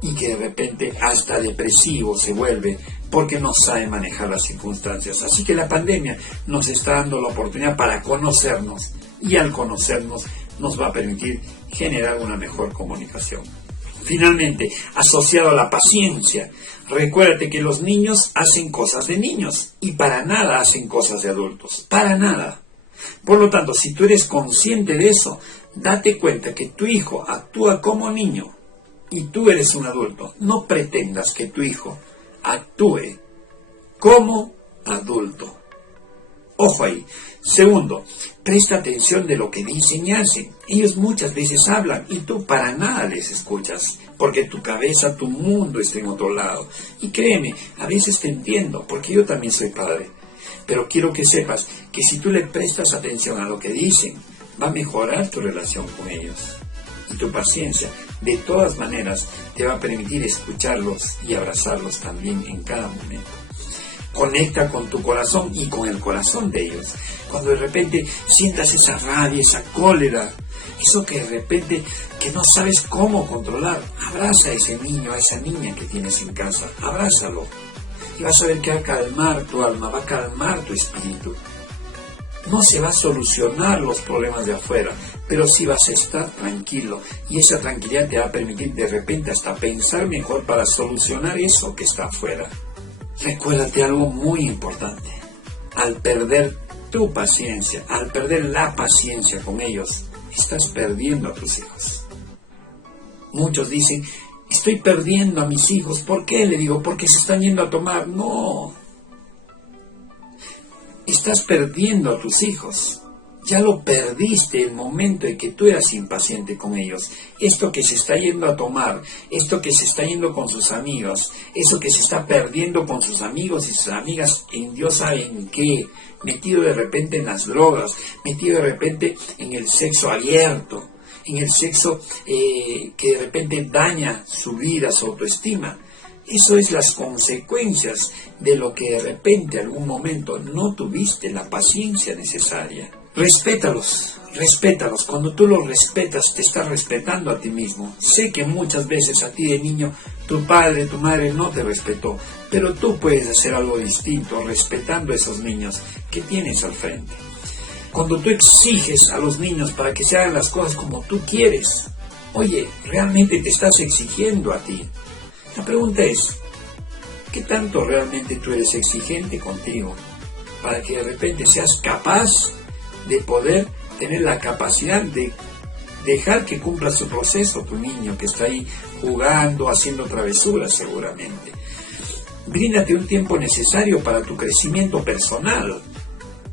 y que de repente hasta depresivo se vuelve porque no sabe manejar las circunstancias. Así que la pandemia nos está dando la oportunidad para conocernos y al conocernos nos va a permitir generar una mejor comunicación. Finalmente, asociado a la paciencia, recuérdate que los niños hacen cosas de niños y para nada hacen cosas de adultos, para nada. Por lo tanto, si tú eres consciente de eso, date cuenta que tu hijo actúa como niño y tú eres un adulto. No pretendas que tu hijo actúe como adulto. Ojo ahí. Segundo, presta atención de lo que dicen y hacen. Ellos muchas veces hablan y tú para nada les escuchas, porque tu cabeza, tu mundo está en otro lado. Y créeme, a veces te entiendo, porque yo también soy padre. Pero quiero que sepas que si tú le prestas atención a lo que dicen, va a mejorar tu relación con ellos. Y tu paciencia, de todas maneras, te va a permitir escucharlos y abrazarlos también en cada momento. Conecta con tu corazón y con el corazón de ellos. Cuando de repente sientas esa rabia, esa cólera, eso que de repente que no sabes cómo controlar, abraza a ese niño, a esa niña que tienes en casa, abrázalo. Y vas a ver que va a calmar tu alma, va a calmar tu espíritu. No se va a solucionar los problemas de afuera, pero sí vas a estar tranquilo. Y esa tranquilidad te va a permitir de repente hasta pensar mejor para solucionar eso que está afuera. Recuérdate algo muy importante. Al perder tu paciencia, al perder la paciencia con ellos, estás perdiendo a tus hijos. Muchos dicen, estoy perdiendo a mis hijos. ¿Por qué? Le digo, porque se están yendo a tomar. No. Estás perdiendo a tus hijos. Ya lo perdiste el momento en que tú eras impaciente con ellos. Esto que se está yendo a tomar, esto que se está yendo con sus amigos, eso que se está perdiendo con sus amigos y sus amigas en Dios sabe en qué, metido de repente en las drogas, metido de repente en el sexo abierto, en el sexo que de repente daña su vida, su autoestima. Eso es las consecuencias de lo que de repente algún momento no tuviste la paciencia necesaria. Respétalos. Cuando tú los respetas, te estás respetando a ti mismo. Sé que muchas veces a ti de niño, tu padre, tu madre no te respetó, pero tú puedes hacer algo distinto respetando a esos niños que tienes al frente. Cuando tú exiges a los niños para que se hagan las cosas como tú quieres, oye, realmente te estás exigiendo a ti. La pregunta es, ¿qué tanto realmente tú eres exigente contigo para que de repente seas capaz de poder tener la capacidad de dejar que cumpla su proceso tu niño que está ahí jugando, haciendo travesuras seguramente? Bríndate un tiempo necesario para tu crecimiento personal.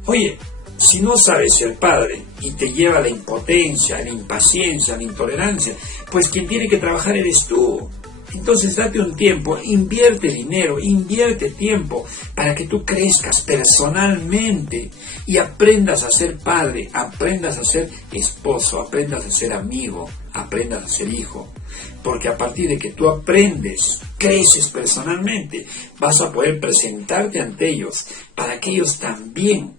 Oye, si no sabes ser padre y te lleva a la impotencia, a la impaciencia, a la intolerancia, pues quien tiene que trabajar eres tú. Entonces date un tiempo, invierte dinero, invierte tiempo para que tú crezcas personalmente y aprendas a ser padre, aprendas a ser esposo, aprendas a ser amigo, aprendas a ser hijo. Porque a partir de que tú aprendes, creces personalmente, vas a poder presentarte ante ellos para que ellos también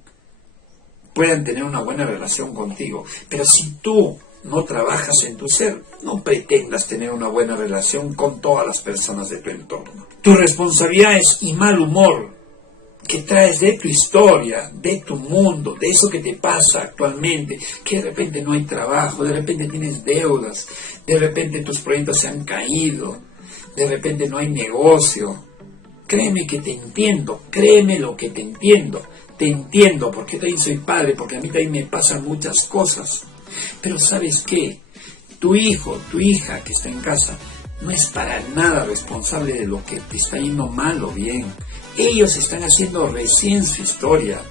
puedan tener una buena relación contigo. Pero si tú no trabajas en tu ser, no pretendas tener una buena relación con todas las personas de tu entorno. Tus responsabilidades y mal humor que traes de tu historia, de tu mundo, de eso que te pasa actualmente, que de repente no hay trabajo, de repente tienes deudas, de repente tus proyectos se han caído, de repente no hay negocio. Créeme que te entiendo, créeme lo que te entiendo porque también soy padre, porque a mí también me pasan muchas cosas. Pero ¿sabes qué? Tu hijo, tu hija que está en casa no es para nada responsable de lo que te está yendo mal o bien. Ellos están haciendo recién su historia.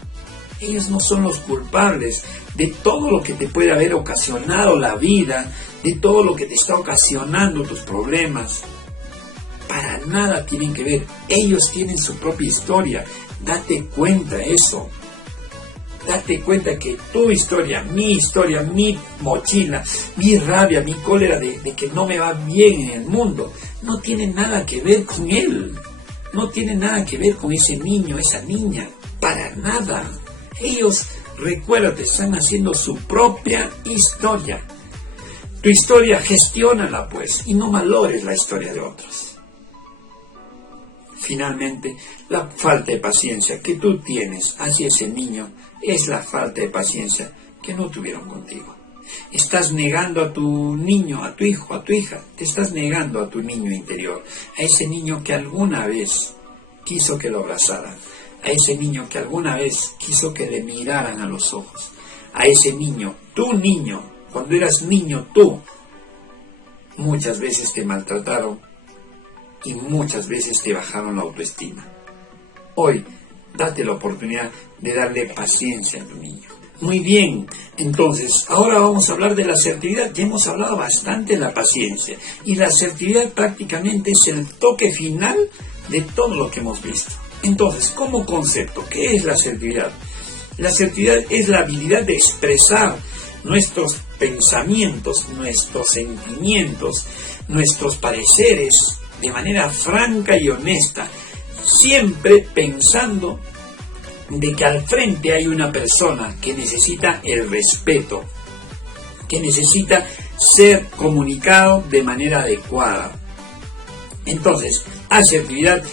Ellos no son los culpables de todo lo que te puede haber ocasionado la vida, de todo lo que te está ocasionando tus problemas. Para nada tienen que ver. Ellos tienen su propia historia. Date cuenta de eso. Date cuenta que tu historia, mi mochila, mi rabia, mi cólera de que no me va bien en el mundo, no tiene nada que ver con él. No tiene nada que ver con ese niño, esa niña. Para nada. Ellos, recuérdate, están haciendo su propia historia. Tu historia, gestiónala pues, y no malores la historia de otros. Finalmente, la falta de paciencia que tú tienes hacia ese niño es la falta de paciencia que no tuvieron contigo. Estás negando a tu niño, a tu hijo, a tu hija. Te estás negando a tu niño interior, a ese niño que alguna vez quiso que lo abrazaran, a ese niño que alguna vez quiso que le miraran a los ojos, a ese niño, tu niño, cuando eras niño tú, muchas veces te maltrataron y muchas veces te bajaron la autoestima. Hoy, date la oportunidad de darle paciencia a tu niño. Muy bien, entonces, ahora vamos a hablar de la asertividad. Ya hemos hablado bastante de la paciencia. Y la asertividad prácticamente es el toque final de todo lo que hemos visto. Entonces, como concepto, ¿qué es la asertividad? La asertividad es la habilidad de expresar nuestros pensamientos, nuestros sentimientos, nuestros pareceres de manera franca y honesta, siempre pensando de que al frente hay una persona que necesita el respeto, que necesita ser comunicado de manera adecuada. Entonces, asertividad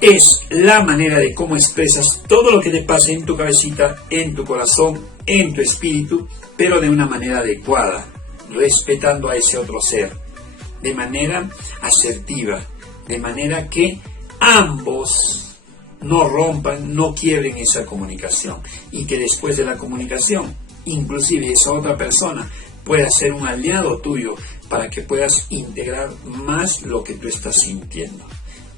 es la manera de cómo expresas todo lo que te pasa en tu cabecita, en tu corazón, en tu espíritu, pero de una manera adecuada, respetando a ese otro ser, de manera asertiva, de manera que ambos no rompan, no quiebren esa comunicación, y que después de la comunicación, inclusive esa otra persona pueda ser un aliado tuyo para que puedas integrar más lo que tú estás sintiendo.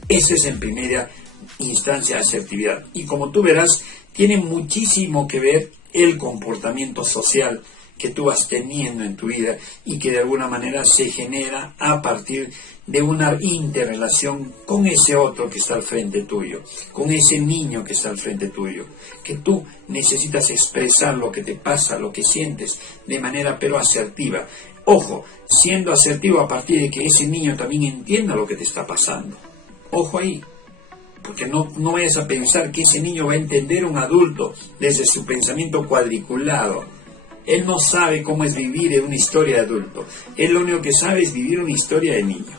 Eso es en primera instancia asertividad, y como tú verás, tiene muchísimo que ver el comportamiento social que tú vas teniendo en tu vida y que de alguna manera se genera a partir de una interrelación con ese otro que está al frente tuyo, con ese niño que está al frente tuyo, que tú necesitas expresar lo que te pasa, lo que sientes, de manera pero asertiva. Ojo, siendo asertivo a partir de que ese niño también entienda lo que te está pasando. Ojo ahí, porque no vayas a pensar que ese niño va a entender un adulto desde su pensamiento cuadriculado. Él no sabe cómo es vivir en una historia de adulto. Él lo único que sabe es vivir una historia de niño.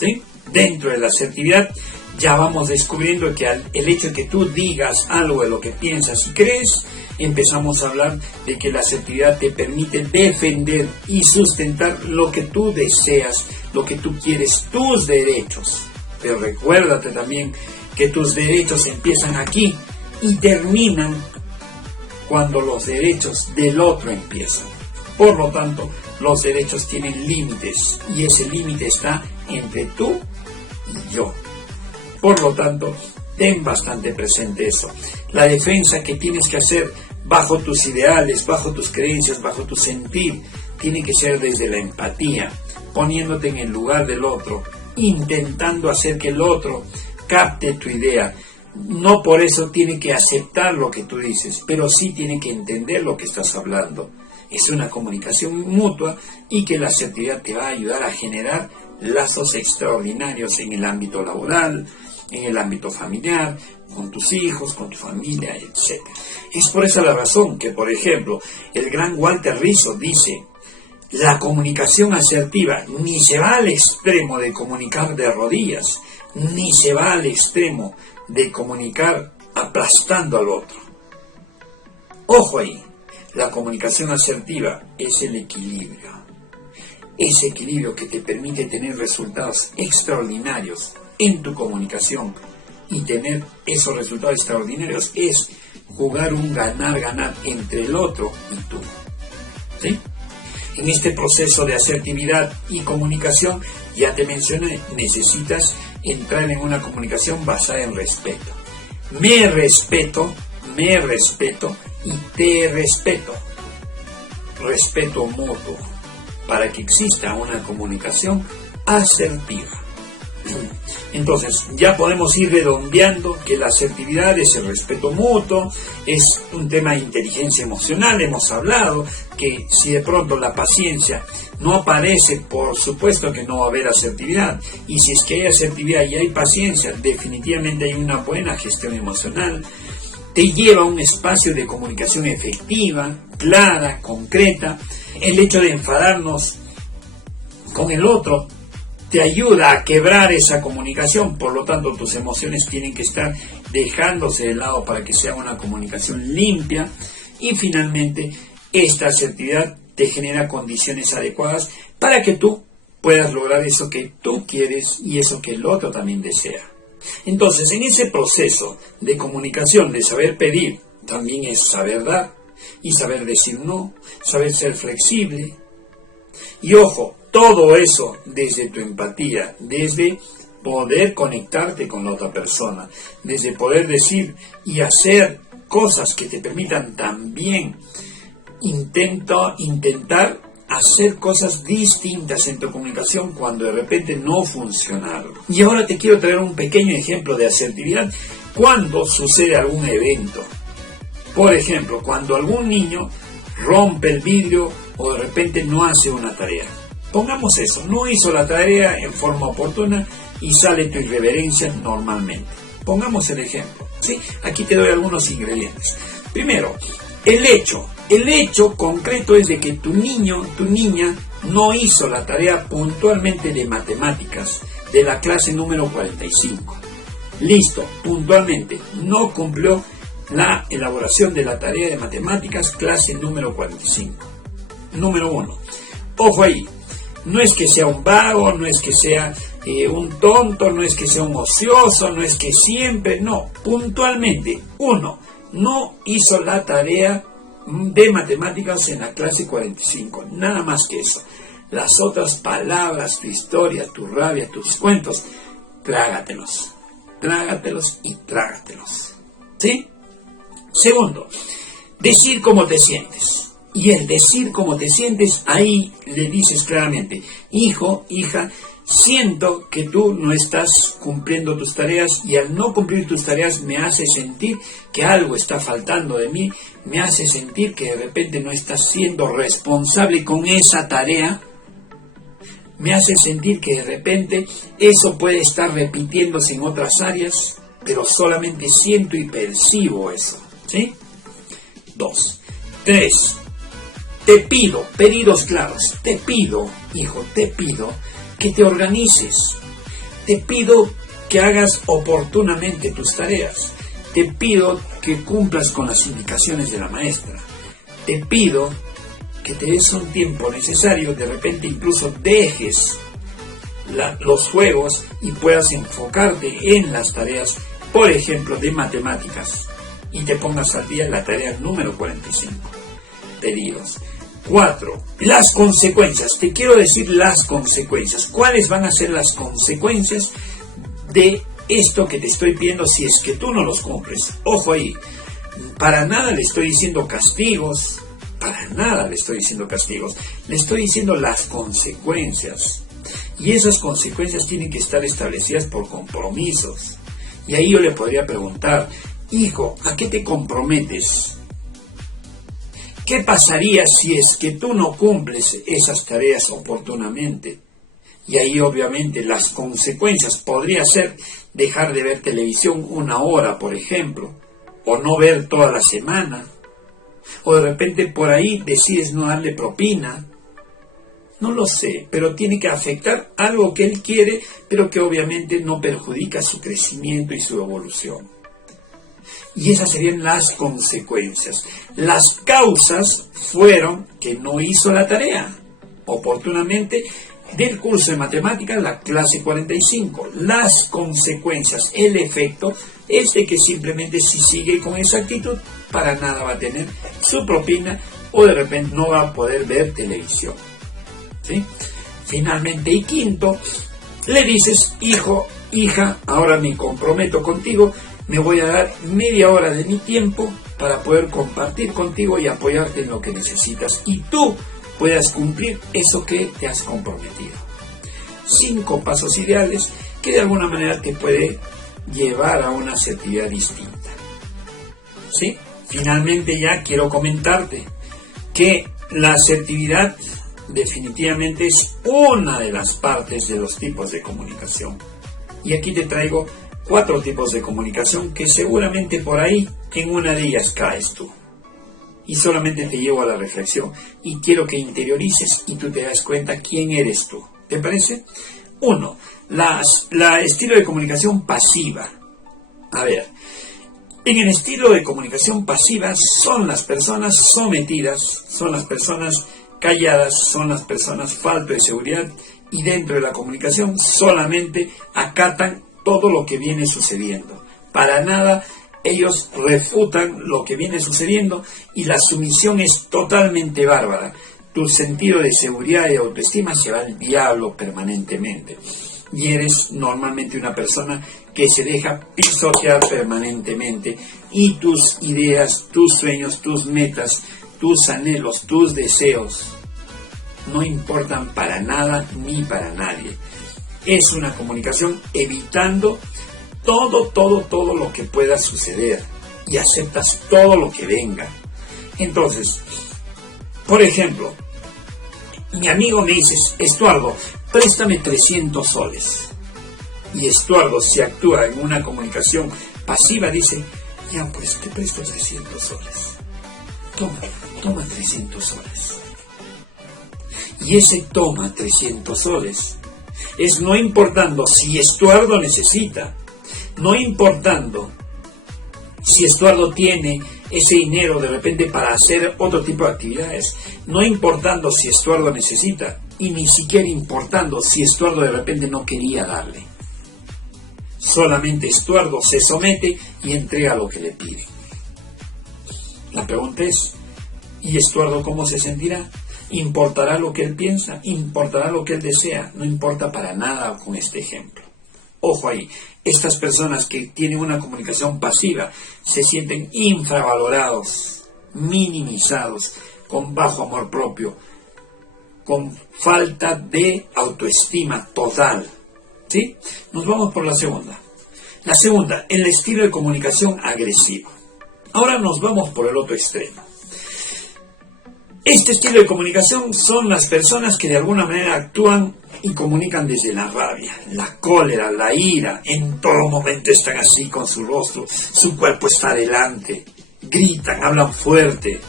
¿Sí? Dentro de la asertividad ya vamos descubriendo que el hecho de que tú digas algo de lo que piensas y crees, empezamos a hablar de que la asertividad te permite defender y sustentar lo que tú deseas, lo que tú quieres, tus derechos. Pero recuérdate también que tus derechos empiezan aquí y terminan cuando los derechos del otro empiezan. Por lo tanto, los derechos tienen límites y ese límite está entre tú y yo. Por lo tanto, ten bastante presente eso. La defensa que tienes que hacer bajo tus ideales, bajo tus creencias, bajo tu sentir, tiene que ser desde la empatía, poniéndote en el lugar del otro, intentando hacer que el otro capte tu idea. No por eso tiene que aceptar lo que tú dices, pero sí tiene que entender lo que estás hablando. Es una comunicación mutua y que la asertividad te va a ayudar a generar lazos extraordinarios en el ámbito laboral, en el ámbito familiar, con tus hijos, con tu familia, etc. Es por esa la razón que, por ejemplo, el gran Walter Rizzo dice: la comunicación asertiva ni se va al extremo de comunicar de rodillas, ni se va al extremo de comunicar aplastando al otro. Ojo ahí, la comunicación asertiva es el equilibrio. Ese equilibrio que te permite tener resultados extraordinarios en tu comunicación, y tener esos resultados extraordinarios es jugar un ganar-ganar entre el otro y tú. ¿Sí? En este proceso de asertividad y comunicación, ya te mencioné, necesitas entrar en una comunicación basada en respeto. Me respeto y te respeto. Respeto mutuo para que exista una comunicación asertiva. Entonces, ya podemos ir redondeando que la asertividad es el respeto mutuo, es un tema de inteligencia emocional. Hemos hablado que si de pronto la paciencia no aparece, por supuesto que no va a haber asertividad. Y si es que hay asertividad y hay paciencia, definitivamente hay una buena gestión emocional. Te lleva a un espacio de comunicación efectiva, clara, concreta. El hecho de enfadarnos con el otro te ayuda a quebrar esa comunicación, por lo tanto tus emociones tienen que estar dejándose de lado para que sea una comunicación limpia. Y finalmente, esta asertividad te genera condiciones adecuadas para que tú puedas lograr eso que tú quieres y eso que el otro también desea. Entonces, en ese proceso de comunicación, de saber pedir, también es saber dar y saber decir no, saber ser flexible. Y ojo, todo eso desde tu empatía, desde poder conectarte con la otra persona, desde poder decir y hacer cosas que te permitan también intentar hacer cosas distintas en tu comunicación cuando de repente no funcionaron. Y ahora te quiero traer un pequeño ejemplo de asertividad cuando sucede algún evento. Por ejemplo, cuando algún niño rompe el vidrio o de repente no hace una tarea. Pongamos eso, no hizo la tarea en forma oportuna y sale tu irreverencia normalmente. Pongamos el ejemplo, ¿sí? Aquí te doy algunos ingredientes. Primero, el hecho concreto es de que tu niño, tu niña, no hizo la tarea puntualmente de matemáticas de la clase número 45. Listo, puntualmente, no cumplió la elaboración de la tarea de matemáticas clase número 45. Número 1. Ojo ahí. No es que sea un vago, no es que sea un tonto, no es que sea un ocioso, no es que siempre, no, puntualmente, 1, no hizo la tarea de matemáticas en la clase 45, nada más que eso. Las otras palabras, tu historia, tu rabia, tus cuentos, trágatelos y trágatelos, ¿sí? Segundo, decir cómo te sientes. Y el decir cómo te sientes, ahí le dices claramente, hijo, hija, siento que tú no estás cumpliendo tus tareas y al no cumplir tus tareas me hace sentir que algo está faltando de mí, me hace sentir que de repente no estás siendo responsable con esa tarea, me hace sentir que de repente eso puede estar repitiéndose en otras áreas, pero solamente siento y percibo eso, ¿sí? 2. 3. Te pido, pedidos claros, te pido, hijo, te pido que te organices, te pido que hagas oportunamente tus tareas, te pido que cumplas con las indicaciones de la maestra, te pido que te des un tiempo necesario, de repente incluso dejes los juegos y puedas enfocarte en las tareas, por ejemplo, de matemáticas, y te pongas al día en la tarea número 45. Pedidos. 4. Las consecuencias. Te quiero decir las consecuencias. ¿Cuáles van a ser las consecuencias de esto que te estoy pidiendo si es que tú no los cumples? Ojo ahí. Para nada le estoy diciendo castigos. Para nada le estoy diciendo castigos. Le estoy diciendo las consecuencias. Y esas consecuencias tienen que estar establecidas por compromisos. Y ahí yo le podría preguntar, hijo, ¿a qué te comprometes? ¿Qué pasaría si es que tú no cumples esas tareas oportunamente? Y ahí obviamente las consecuencias podría ser dejar de ver televisión 1 hora, por ejemplo, o no ver toda la semana, o de repente por ahí decides no darle propina. No lo sé, pero tiene que afectar algo que él quiere, pero que obviamente no perjudica su crecimiento y su evolución. Y esas serían las consecuencias. Las causas fueron que no hizo la tarea oportunamente del curso de matemáticas, la clase 45. Las consecuencias, el efecto, es de que simplemente si sigue con esa actitud, para nada va a tener su propina o de repente no va a poder ver televisión. ¿Sí? Finalmente, y quinto, le dices, hijo, hija, ahora me comprometo contigo, me voy a dar media hora de mi tiempo para poder compartir contigo y apoyarte en lo que necesitas y tú puedas cumplir eso que te has comprometido. 5 pasos ideales que de alguna manera te puede llevar a una asertividad distinta. ¿Sí? Finalmente ya quiero comentarte que la asertividad definitivamente es una de las partes de los tipos de comunicación. Y aquí te traigo 4 tipos de comunicación que seguramente por ahí en una de ellas caes tú. Y solamente te llevo a la reflexión y quiero que interiorices y tú te das cuenta quién eres tú. ¿Te parece? 1. La estilo de comunicación pasiva. A ver, en el estilo de comunicación pasiva son las personas sometidas, son las personas calladas, son las personas falto de seguridad y dentro de la comunicación solamente acatan todo lo que viene sucediendo. Para nada ellos refutan lo que viene sucediendo y la sumisión es totalmente bárbara. Tu sentido de seguridad y autoestima se va al diablo permanentemente. Y eres normalmente una persona que se deja pisotear permanentemente. Y tus ideas, tus sueños, tus metas, tus anhelos, tus deseos no importan para nada ni para nadie. Es una comunicación evitando todo lo que pueda suceder y aceptas todo lo que venga. Entonces, por ejemplo, mi amigo me dice: Estuardo, préstame 300 soles. Y Estuardo, si actúa en una comunicación pasiva, dice: ya pues, te presto 300 soles. Toma 300 soles. Y ese toma 300 soles es no importando si Estuardo necesita, no importando si Estuardo tiene ese dinero de repente para hacer otro tipo de actividades, no importando si Estuardo necesita y ni siquiera importando si Estuardo de repente no quería darle. Solamente Estuardo se somete y entrega lo que le pide. La pregunta es: ¿y Estuardo cómo se sentirá? ¿Importará lo que él piensa? ¿Importará lo que él desea? No importa para nada con este ejemplo. Ojo ahí, estas personas que tienen una comunicación pasiva se sienten infravalorados, minimizados, con bajo amor propio, con falta de autoestima total. ¿Sí? Nos vamos por la segunda. La segunda, el estilo de comunicación agresivo. Ahora nos vamos por el otro extremo. Este estilo de comunicación son las personas que de alguna manera actúan y comunican desde la rabia, la cólera, la ira. En todo momento están así con su rostro, su cuerpo está adelante, gritan, hablan fuerte.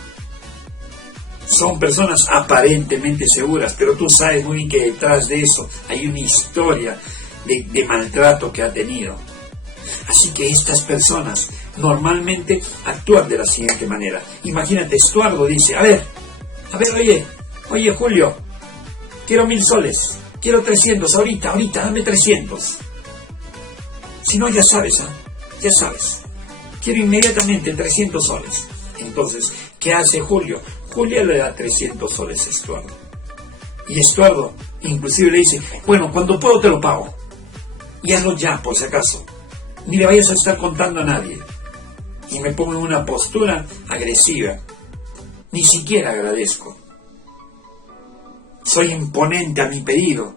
Son personas aparentemente seguras, pero tú sabes muy bien que detrás de eso hay una historia de maltrato que ha tenido. Así que estas personas normalmente actúan de la siguiente manera. Imagínate, Estuardo dice: a ver, oye Julio, quiero 1000 soles, quiero 300, ahorita, dame 300. Si no, ya sabes, quiero inmediatamente 300 soles. Entonces, ¿qué hace Julio? Julio le da 300 soles a Estuardo. Y Estuardo inclusive le dice: bueno, cuando puedo te lo pago. Y hazlo ya, por si acaso. Ni le vayas a estar contando a nadie. Y me pongo en una postura agresiva. Ni siquiera agradezco. Soy imponente a mi pedido.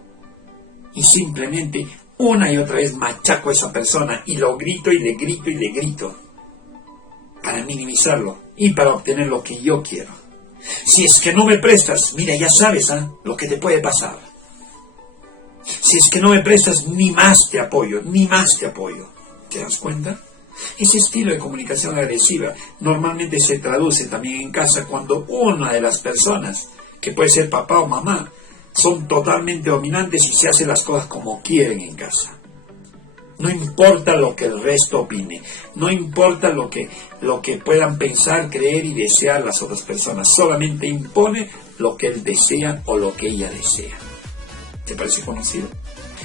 Y simplemente una y otra vez machaco a esa persona y lo grito y le grito. Para minimizarlo y para obtener lo que yo quiero. Si es que no me prestas, mira, ya sabes lo que te puede pasar. Si es que no me prestas, ni más te apoyo. ¿Te das cuenta? Ese estilo de comunicación agresiva normalmente se traduce también en casa cuando una de las personas, que puede ser papá o mamá, son totalmente dominantes y se hacen las cosas como quieren en casa. No importa lo que el resto opine, no importa lo que puedan pensar, creer y desear las otras personas, solamente impone lo que él desea o lo que ella desea. ¿Te parece conocido?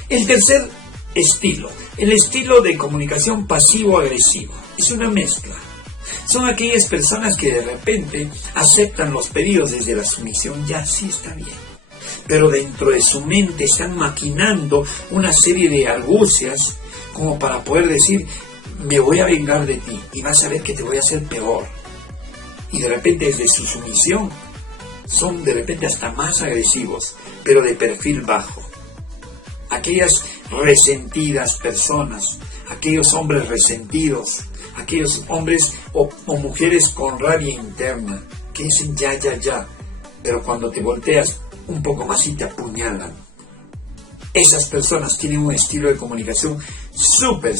El tercer estilo, el estilo de comunicación pasivo-agresivo, es una mezcla. Son aquellas personas que de repente aceptan los pedidos desde la sumisión, ya sí está bien. Pero dentro de su mente están maquinando una serie de argucias como para poder decir: me voy a vengar de ti y vas a ver que te voy a hacer peor. Y de repente desde su sumisión son de repente hasta más agresivos, pero de perfil bajo. Aquellas resentidas personas, aquellos hombres resentidos, aquellos hombres o mujeres con rabia interna, que dicen ya, pero cuando te volteas un poco más y te apuñalan. Esas personas tienen un estilo de comunicación súper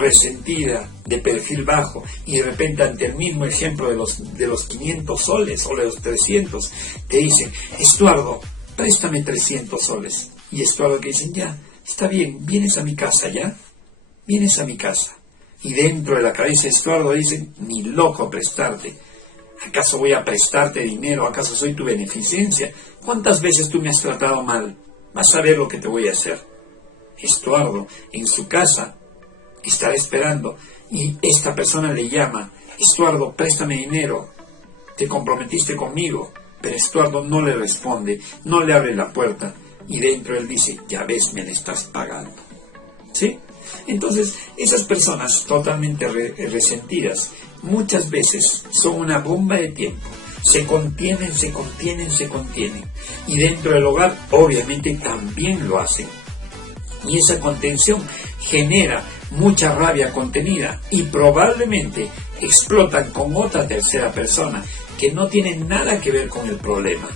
resentida, de perfil bajo, y de repente ante el mismo ejemplo de los 500 soles o de los 300, te dicen, Estuardo, préstame 300 soles. Y Estuardo que dicen, ya, está bien, vienes a mi casa, ¿ya? Vienes a mi casa. Y dentro de la cabeza de Estuardo dicen, ni loco prestarte. ¿Acaso voy a prestarte dinero? ¿Acaso soy tu beneficencia? ¿Cuántas veces tú me has tratado mal? Vas a ver lo que te voy a hacer. Estuardo, en su casa, estará esperando y esta persona le llama, Estuardo, préstame dinero, te comprometiste conmigo, pero Estuardo no le responde, no le abre la puerta y dentro él dice, ya ves, me le estás pagando. ¿Sí? Entonces, esas personas totalmente resentidas muchas veces son una bomba de tiempo. Se contienen. Y dentro del hogar, obviamente, también lo hacen. Y esa contención genera mucha rabia contenida y probablemente explotan con otra tercera persona que no tiene nada que ver con el problema.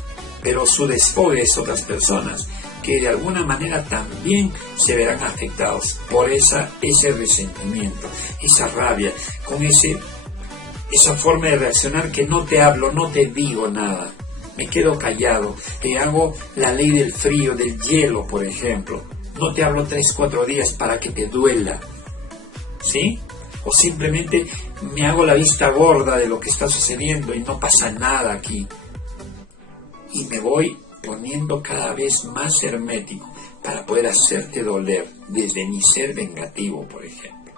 Pero su desfogue es otras personas que de alguna manera también se verán afectados por ese resentimiento, esa rabia, con esa forma de reaccionar que no te hablo, no te digo nada, me quedo callado, te hago la ley del frío, del hielo, por ejemplo, no te hablo 3-4 días para que te duela, ¿sí? O simplemente me hago la vista gorda de lo que está sucediendo y no pasa nada aquí, y me voy poniendo cada vez más hermético para poder hacerte doler desde mi ser vengativo, por ejemplo.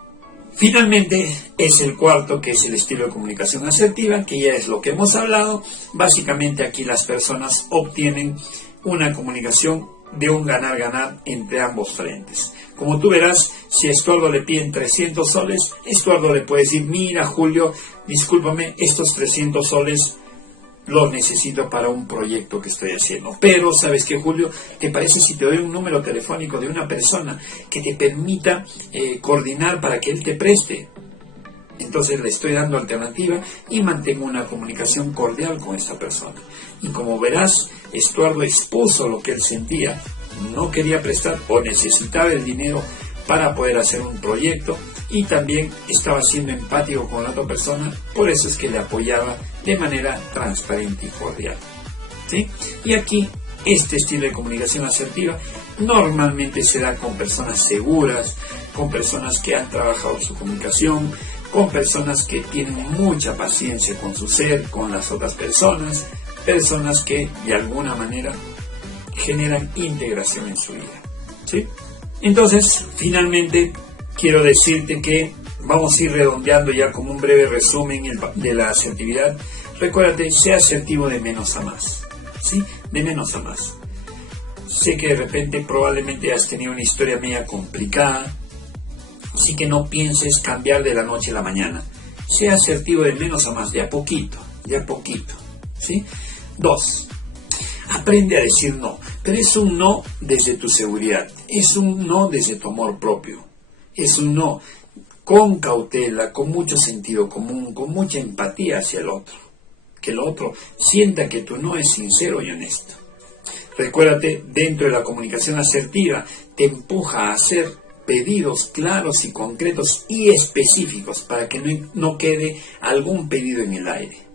Finalmente es el cuarto, que es el estilo de comunicación asertiva, que ya es lo que hemos hablado. Básicamente aquí las personas obtienen una comunicación de un ganar-ganar entre ambos frentes. Como tú verás, si a Estuardo le piden 300 soles, Estuardo le puede decir, mira Julio, discúlpame, estos 300 soles los necesito para un proyecto que estoy haciendo. Pero, ¿sabes qué, Julio? ¿Te parece si te doy un número telefónico de una persona que te permita coordinar para que él te preste? Entonces le estoy dando alternativa y mantengo una comunicación cordial con esta persona. Y como verás, Estuardo expuso lo que él sentía. No quería prestar o necesitaba el dinero para poder hacer un proyecto y también estaba siendo empático con la otra persona, por eso es que le apoyaba de manera transparente y cordial, ¿sí? Y aquí este estilo de comunicación asertiva normalmente se da con personas seguras, con personas que han trabajado su comunicación, con personas que tienen mucha paciencia con su ser, con las otras personas, personas que de alguna manera generan integración en su vida, ¿sí? Entonces, finalmente, quiero decirte que vamos a ir redondeando ya como un breve resumen de la asertividad. Recuérdate, sea asertivo de menos a más, ¿sí? De menos a más. Sé que de repente probablemente has tenido una historia media complicada, así que no pienses cambiar de la noche a la mañana. Sea asertivo de menos a más, de a poquito, ¿sí? 2. Aprende a decir no, pero es un no desde tu seguridad, es un no desde tu amor propio, es un no con cautela, con mucho sentido común, con mucha empatía hacia el otro, que el otro sienta que tu no es sincero y honesto. Recuérdate, dentro de la comunicación asertiva, te empuja a hacer pedidos claros y concretos y específicos para que no quede algún pedido en el aire.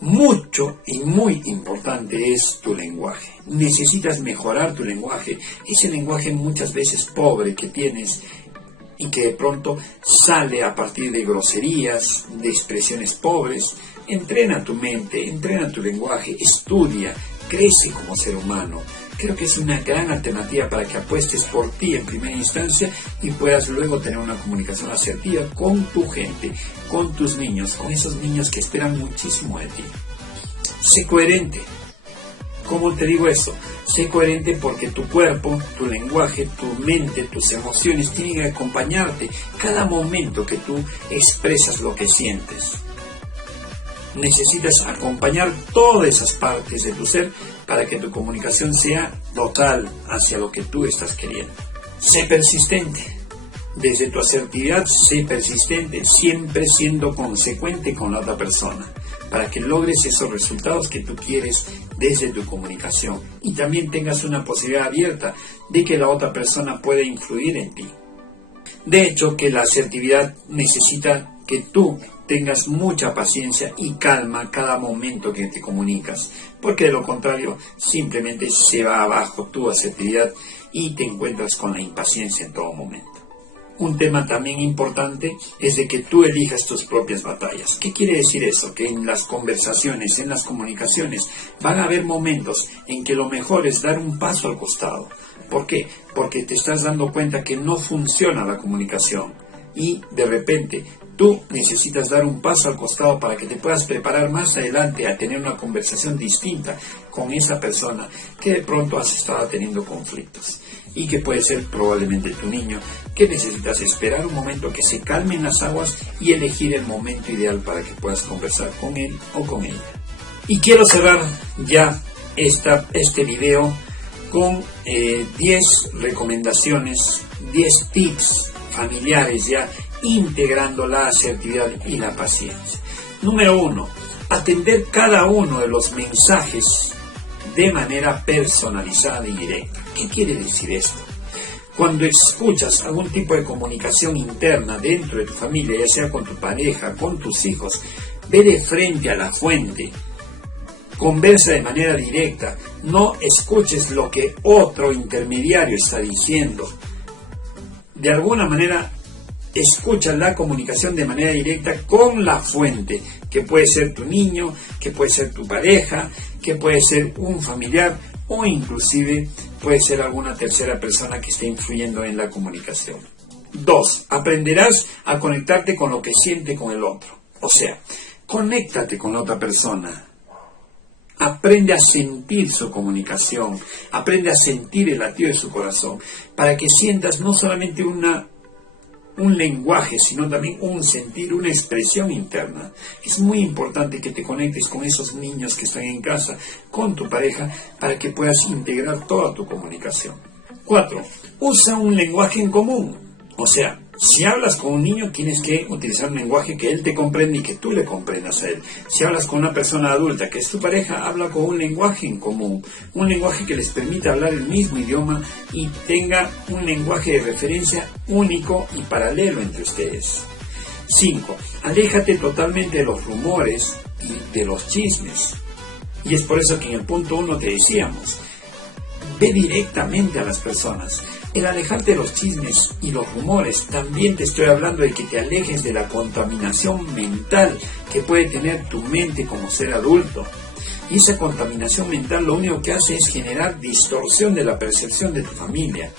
Mucho y muy importante es tu lenguaje. Necesitas mejorar tu lenguaje. Ese lenguaje muchas veces pobre que tienes y que de pronto sale a partir de groserías, de expresiones pobres. Entrena tu mente, entrena tu lenguaje, estudia, crece como ser humano. Creo que es una gran alternativa para que apuestes por ti en primera instancia y puedas luego tener una comunicación asertiva con tu gente, con tus niños, con esos niños que esperan muchísimo de ti. Sé coherente. ¿Cómo te digo eso? Sé coherente porque tu cuerpo, tu lenguaje, tu mente, tus emociones tienen que acompañarte cada momento que tú expresas lo que sientes. Necesitas acompañar todas esas partes de tu ser para que tu comunicación sea total hacia lo que tú estás queriendo. Sé persistente. Desde tu asertividad, sé persistente, siempre siendo consecuente con la otra persona, para que logres esos resultados que tú quieres desde tu comunicación y también tengas una posibilidad abierta de que la otra persona pueda influir en ti. De hecho, que la asertividad necesita que tú tengas mucha paciencia y calma cada momento que te comunicas, porque de lo contrario simplemente se va abajo tu asertividad y te encuentras con la impaciencia en todo momento. Un tema también importante es de que tú elijas tus propias batallas. ¿Qué quiere decir eso? Que en las conversaciones, en las comunicaciones, van a haber momentos en que lo mejor es dar un paso al costado. ¿Por qué? Porque te estás dando cuenta que no funciona la comunicación y de repente tú necesitas dar un paso al costado para que te puedas preparar más adelante a tener una conversación distinta con esa persona que de pronto has estado teniendo conflictos y que puede ser probablemente tu niño, que necesitas esperar un momento que se calmen las aguas y elegir el momento ideal para que puedas conversar con él o con ella. Y quiero cerrar ya este video con 10 recomendaciones, 10 tips familiares ya integrando la asertividad y la paciencia. Número 1. Atender cada uno de los mensajes de manera personalizada y directa. ¿Qué quiere decir esto? Cuando escuchas algún tipo de comunicación interna dentro de tu familia, ya sea con tu pareja, con tus hijos, ve de frente a la fuente. Conversa de manera directa. No escuches lo que otro intermediario está diciendo. De alguna manera, escucha la comunicación de manera directa con la fuente, que puede ser tu niño, que puede ser tu pareja, que puede ser un familiar o inclusive puede ser alguna tercera persona que esté influyendo en la comunicación. 2. Aprenderás a conectarte con lo que siente con el otro. O sea, conéctate con la otra persona. Aprende a sentir su comunicación, aprende a sentir el latido de su corazón, para que sientas no solamente un lenguaje, sino también un sentir, una expresión interna. Es muy importante que te conectes con esos niños que están en casa, con tu pareja, para que puedas integrar toda tu comunicación. 4. Usa un lenguaje en común. O sea, si hablas con un niño, tienes que utilizar un lenguaje que él te comprende y que tú le comprendas a él. Si hablas con una persona adulta, que es tu pareja, habla con un lenguaje en común. Un lenguaje que les permita hablar el mismo idioma y tenga un lenguaje de referencia único y paralelo entre ustedes. 5. Aléjate totalmente de los rumores y de los chismes. Y es por eso que en el punto 1 te decíamos, ve directamente a las personas. El alejarte de los chismes y los rumores, también te estoy hablando de que te alejes de la contaminación mental que puede tener tu mente como ser adulto. Y esa contaminación mental lo único que hace es generar distorsión de la percepción de tu familia.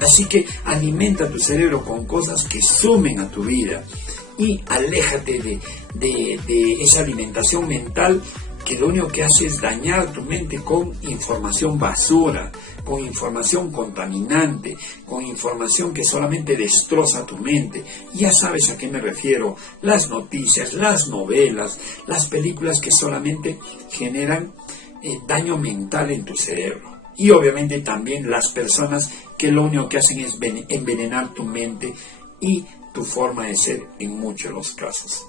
Así que alimenta tu cerebro con cosas que sumen a tu vida y aléjate de esa alimentación mental que lo único que hace es dañar tu mente con información basura, con información contaminante, con información que solamente destroza tu mente. Ya sabes a qué me refiero: las noticias, las novelas, las películas que solamente generan daño mental en tu cerebro. Y obviamente también las personas que lo único que hacen es envenenar tu mente y tu forma de ser en muchos de los casos.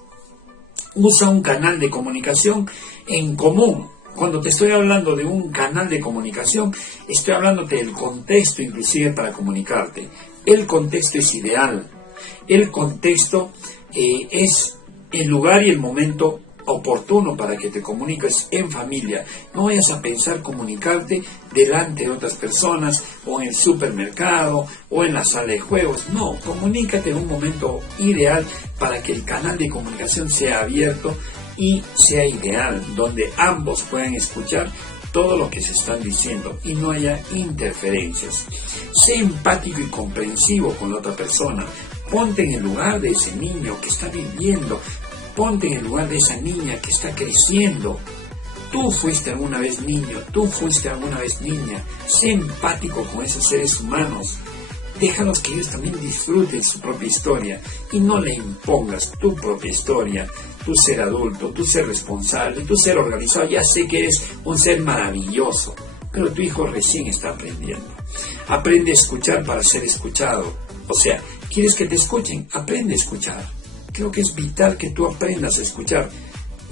Usa un canal de comunicación en común. Cuando te estoy hablando de un canal de comunicación, estoy hablándote del contexto inclusive para comunicarte. El contexto es ideal. El contexto es el lugar y el momento oportuno para que te comuniques en familia. No vayas a pensar comunicarte delante de otras personas o en el supermercado o en la sala de juegos. No, comunícate en un momento ideal para que el canal de comunicación sea abierto y sea ideal, donde ambos puedan escuchar todo lo que se están diciendo y no haya interferencias. Sé empático y comprensivo con la otra persona. Ponte en el lugar de ese niño que está viviendo. Ponte en el lugar de esa niña que está creciendo. Tú fuiste alguna vez niño, tú fuiste alguna vez niña. Sé empático con esos seres humanos. Déjalos que ellos también disfruten su propia historia y no le impongas tu propia historia, tu ser adulto, tu ser responsable, tu ser organizado. Ya sé que eres un ser maravilloso, pero tu hijo recién está aprendiendo. Aprende a escuchar para ser escuchado. O sea, ¿quieres que te escuchen? Aprende a escuchar. Creo que es vital que tú aprendas a escuchar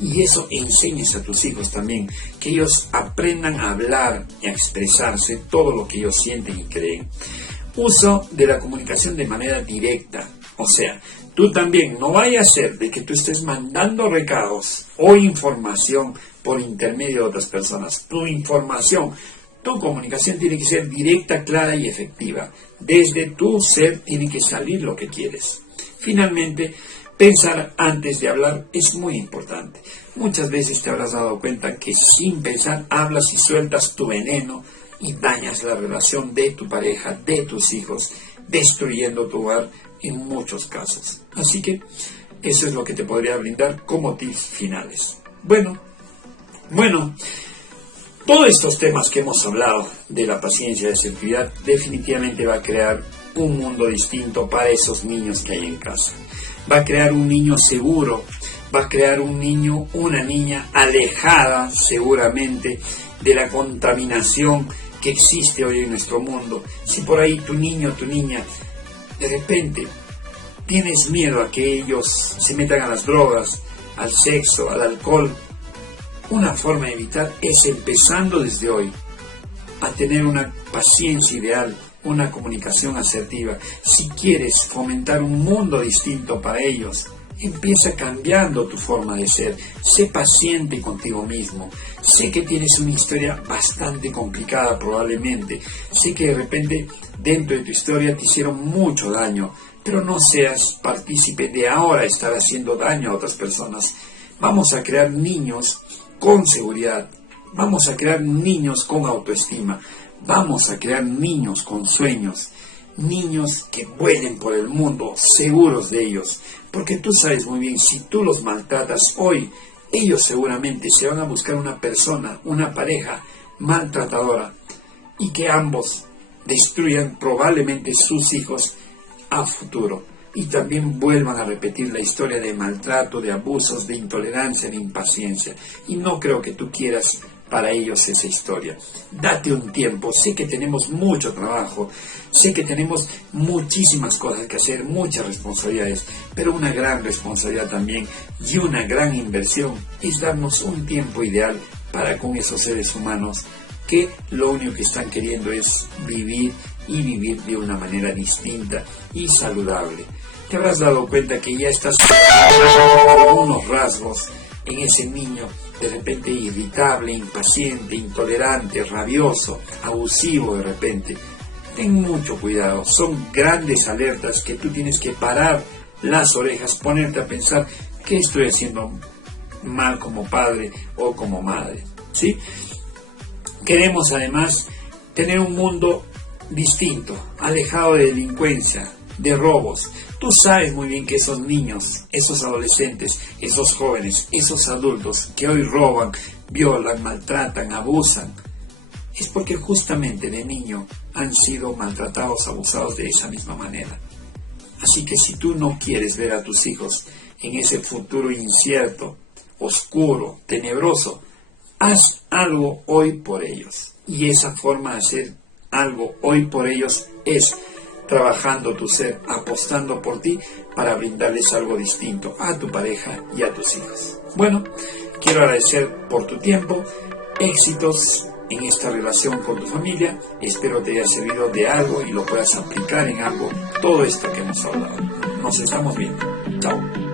y eso enseñes a tus hijos también, que ellos aprendan a hablar y a expresarse todo lo que ellos sienten y creen. Uso de la comunicación de manera directa. O sea, tú también no vaya a ser de que tú estés mandando recados o información por intermedio de otras personas. Tu información, tu comunicación tiene que ser directa, clara y efectiva. Desde tu ser tiene que salir lo que quieres. Finalmente, pensar antes de hablar es muy importante. Muchas veces te habrás dado cuenta que sin pensar hablas y sueltas tu veneno y dañas la relación de tu pareja, de tus hijos, destruyendo tu hogar en muchos casos. Así que eso es lo que te podría brindar como tips finales. Bueno, todos estos temas que hemos hablado de la paciencia y la asertividad definitivamente va a crear un mundo distinto para esos niños que hay en casa. Va a crear un niño seguro, va a crear un niño, una niña alejada seguramente de la contaminación que existe hoy en nuestro mundo. Si por ahí tu niño o tu niña de repente tienes miedo a que ellos se metan a las drogas, al sexo, al alcohol, una forma de evitar es empezando desde hoy a tener una paciencia ideal, una comunicación asertiva. Si quieres fomentar un mundo distinto para ellos, empieza cambiando tu forma de ser. Sé paciente contigo mismo. Sé que tienes una historia bastante complicada probablemente. Sé que de repente dentro de tu historia te hicieron mucho daño, pero no seas partícipe de ahora estar haciendo daño a otras personas. Vamos a crear niños con seguridad. Vamos a crear niños con autoestima. Vamos a crear niños con sueños. Niños que vuelen por el mundo, seguros de ellos. Porque tú sabes muy bien, si tú los maltratas hoy, ellos seguramente se van a buscar una persona, una pareja maltratadora. Y que ambos destruyan probablemente sus hijos a futuro. Y también vuelvan a repetir la historia de maltrato, de abusos, de intolerancia, de impaciencia. Y no creo que tú quieras para ellos esa historia. Date un tiempo. Sé que tenemos mucho trabajo, sé que tenemos muchísimas cosas que hacer, muchas responsabilidades, pero una gran responsabilidad también y una gran inversión es darnos un tiempo ideal para con esos seres humanos que lo único que están queriendo es vivir y vivir de una manera distinta y saludable. Te habrás dado cuenta que ya estás con unos rasgos en ese niño de repente irritable, impaciente, intolerante, rabioso, abusivo de repente. Ten mucho cuidado, son grandes alertas que tú tienes que parar las orejas, ponerte a pensar qué estoy haciendo mal como padre o como madre, ¿sí? Queremos además tener un mundo distinto, alejado de delincuencia, de robos. Tú sabes muy bien que esos niños, esos adolescentes, esos jóvenes, esos adultos que hoy roban, violan, maltratan, abusan, es porque justamente de niño han sido maltratados, abusados de esa misma manera. Así que si tú no quieres ver a tus hijos en ese futuro incierto, oscuro, tenebroso, haz algo hoy por ellos. Y esa forma de hacer algo hoy por ellos es trabajando tu ser, apostando por ti para brindarles algo distinto a tu pareja y a tus hijos. Bueno, quiero agradecer por tu tiempo, éxitos en esta relación con tu familia. Espero te haya servido de algo y lo puedas aplicar en algo todo esto que hemos hablado. Nos estamos viendo. Chao.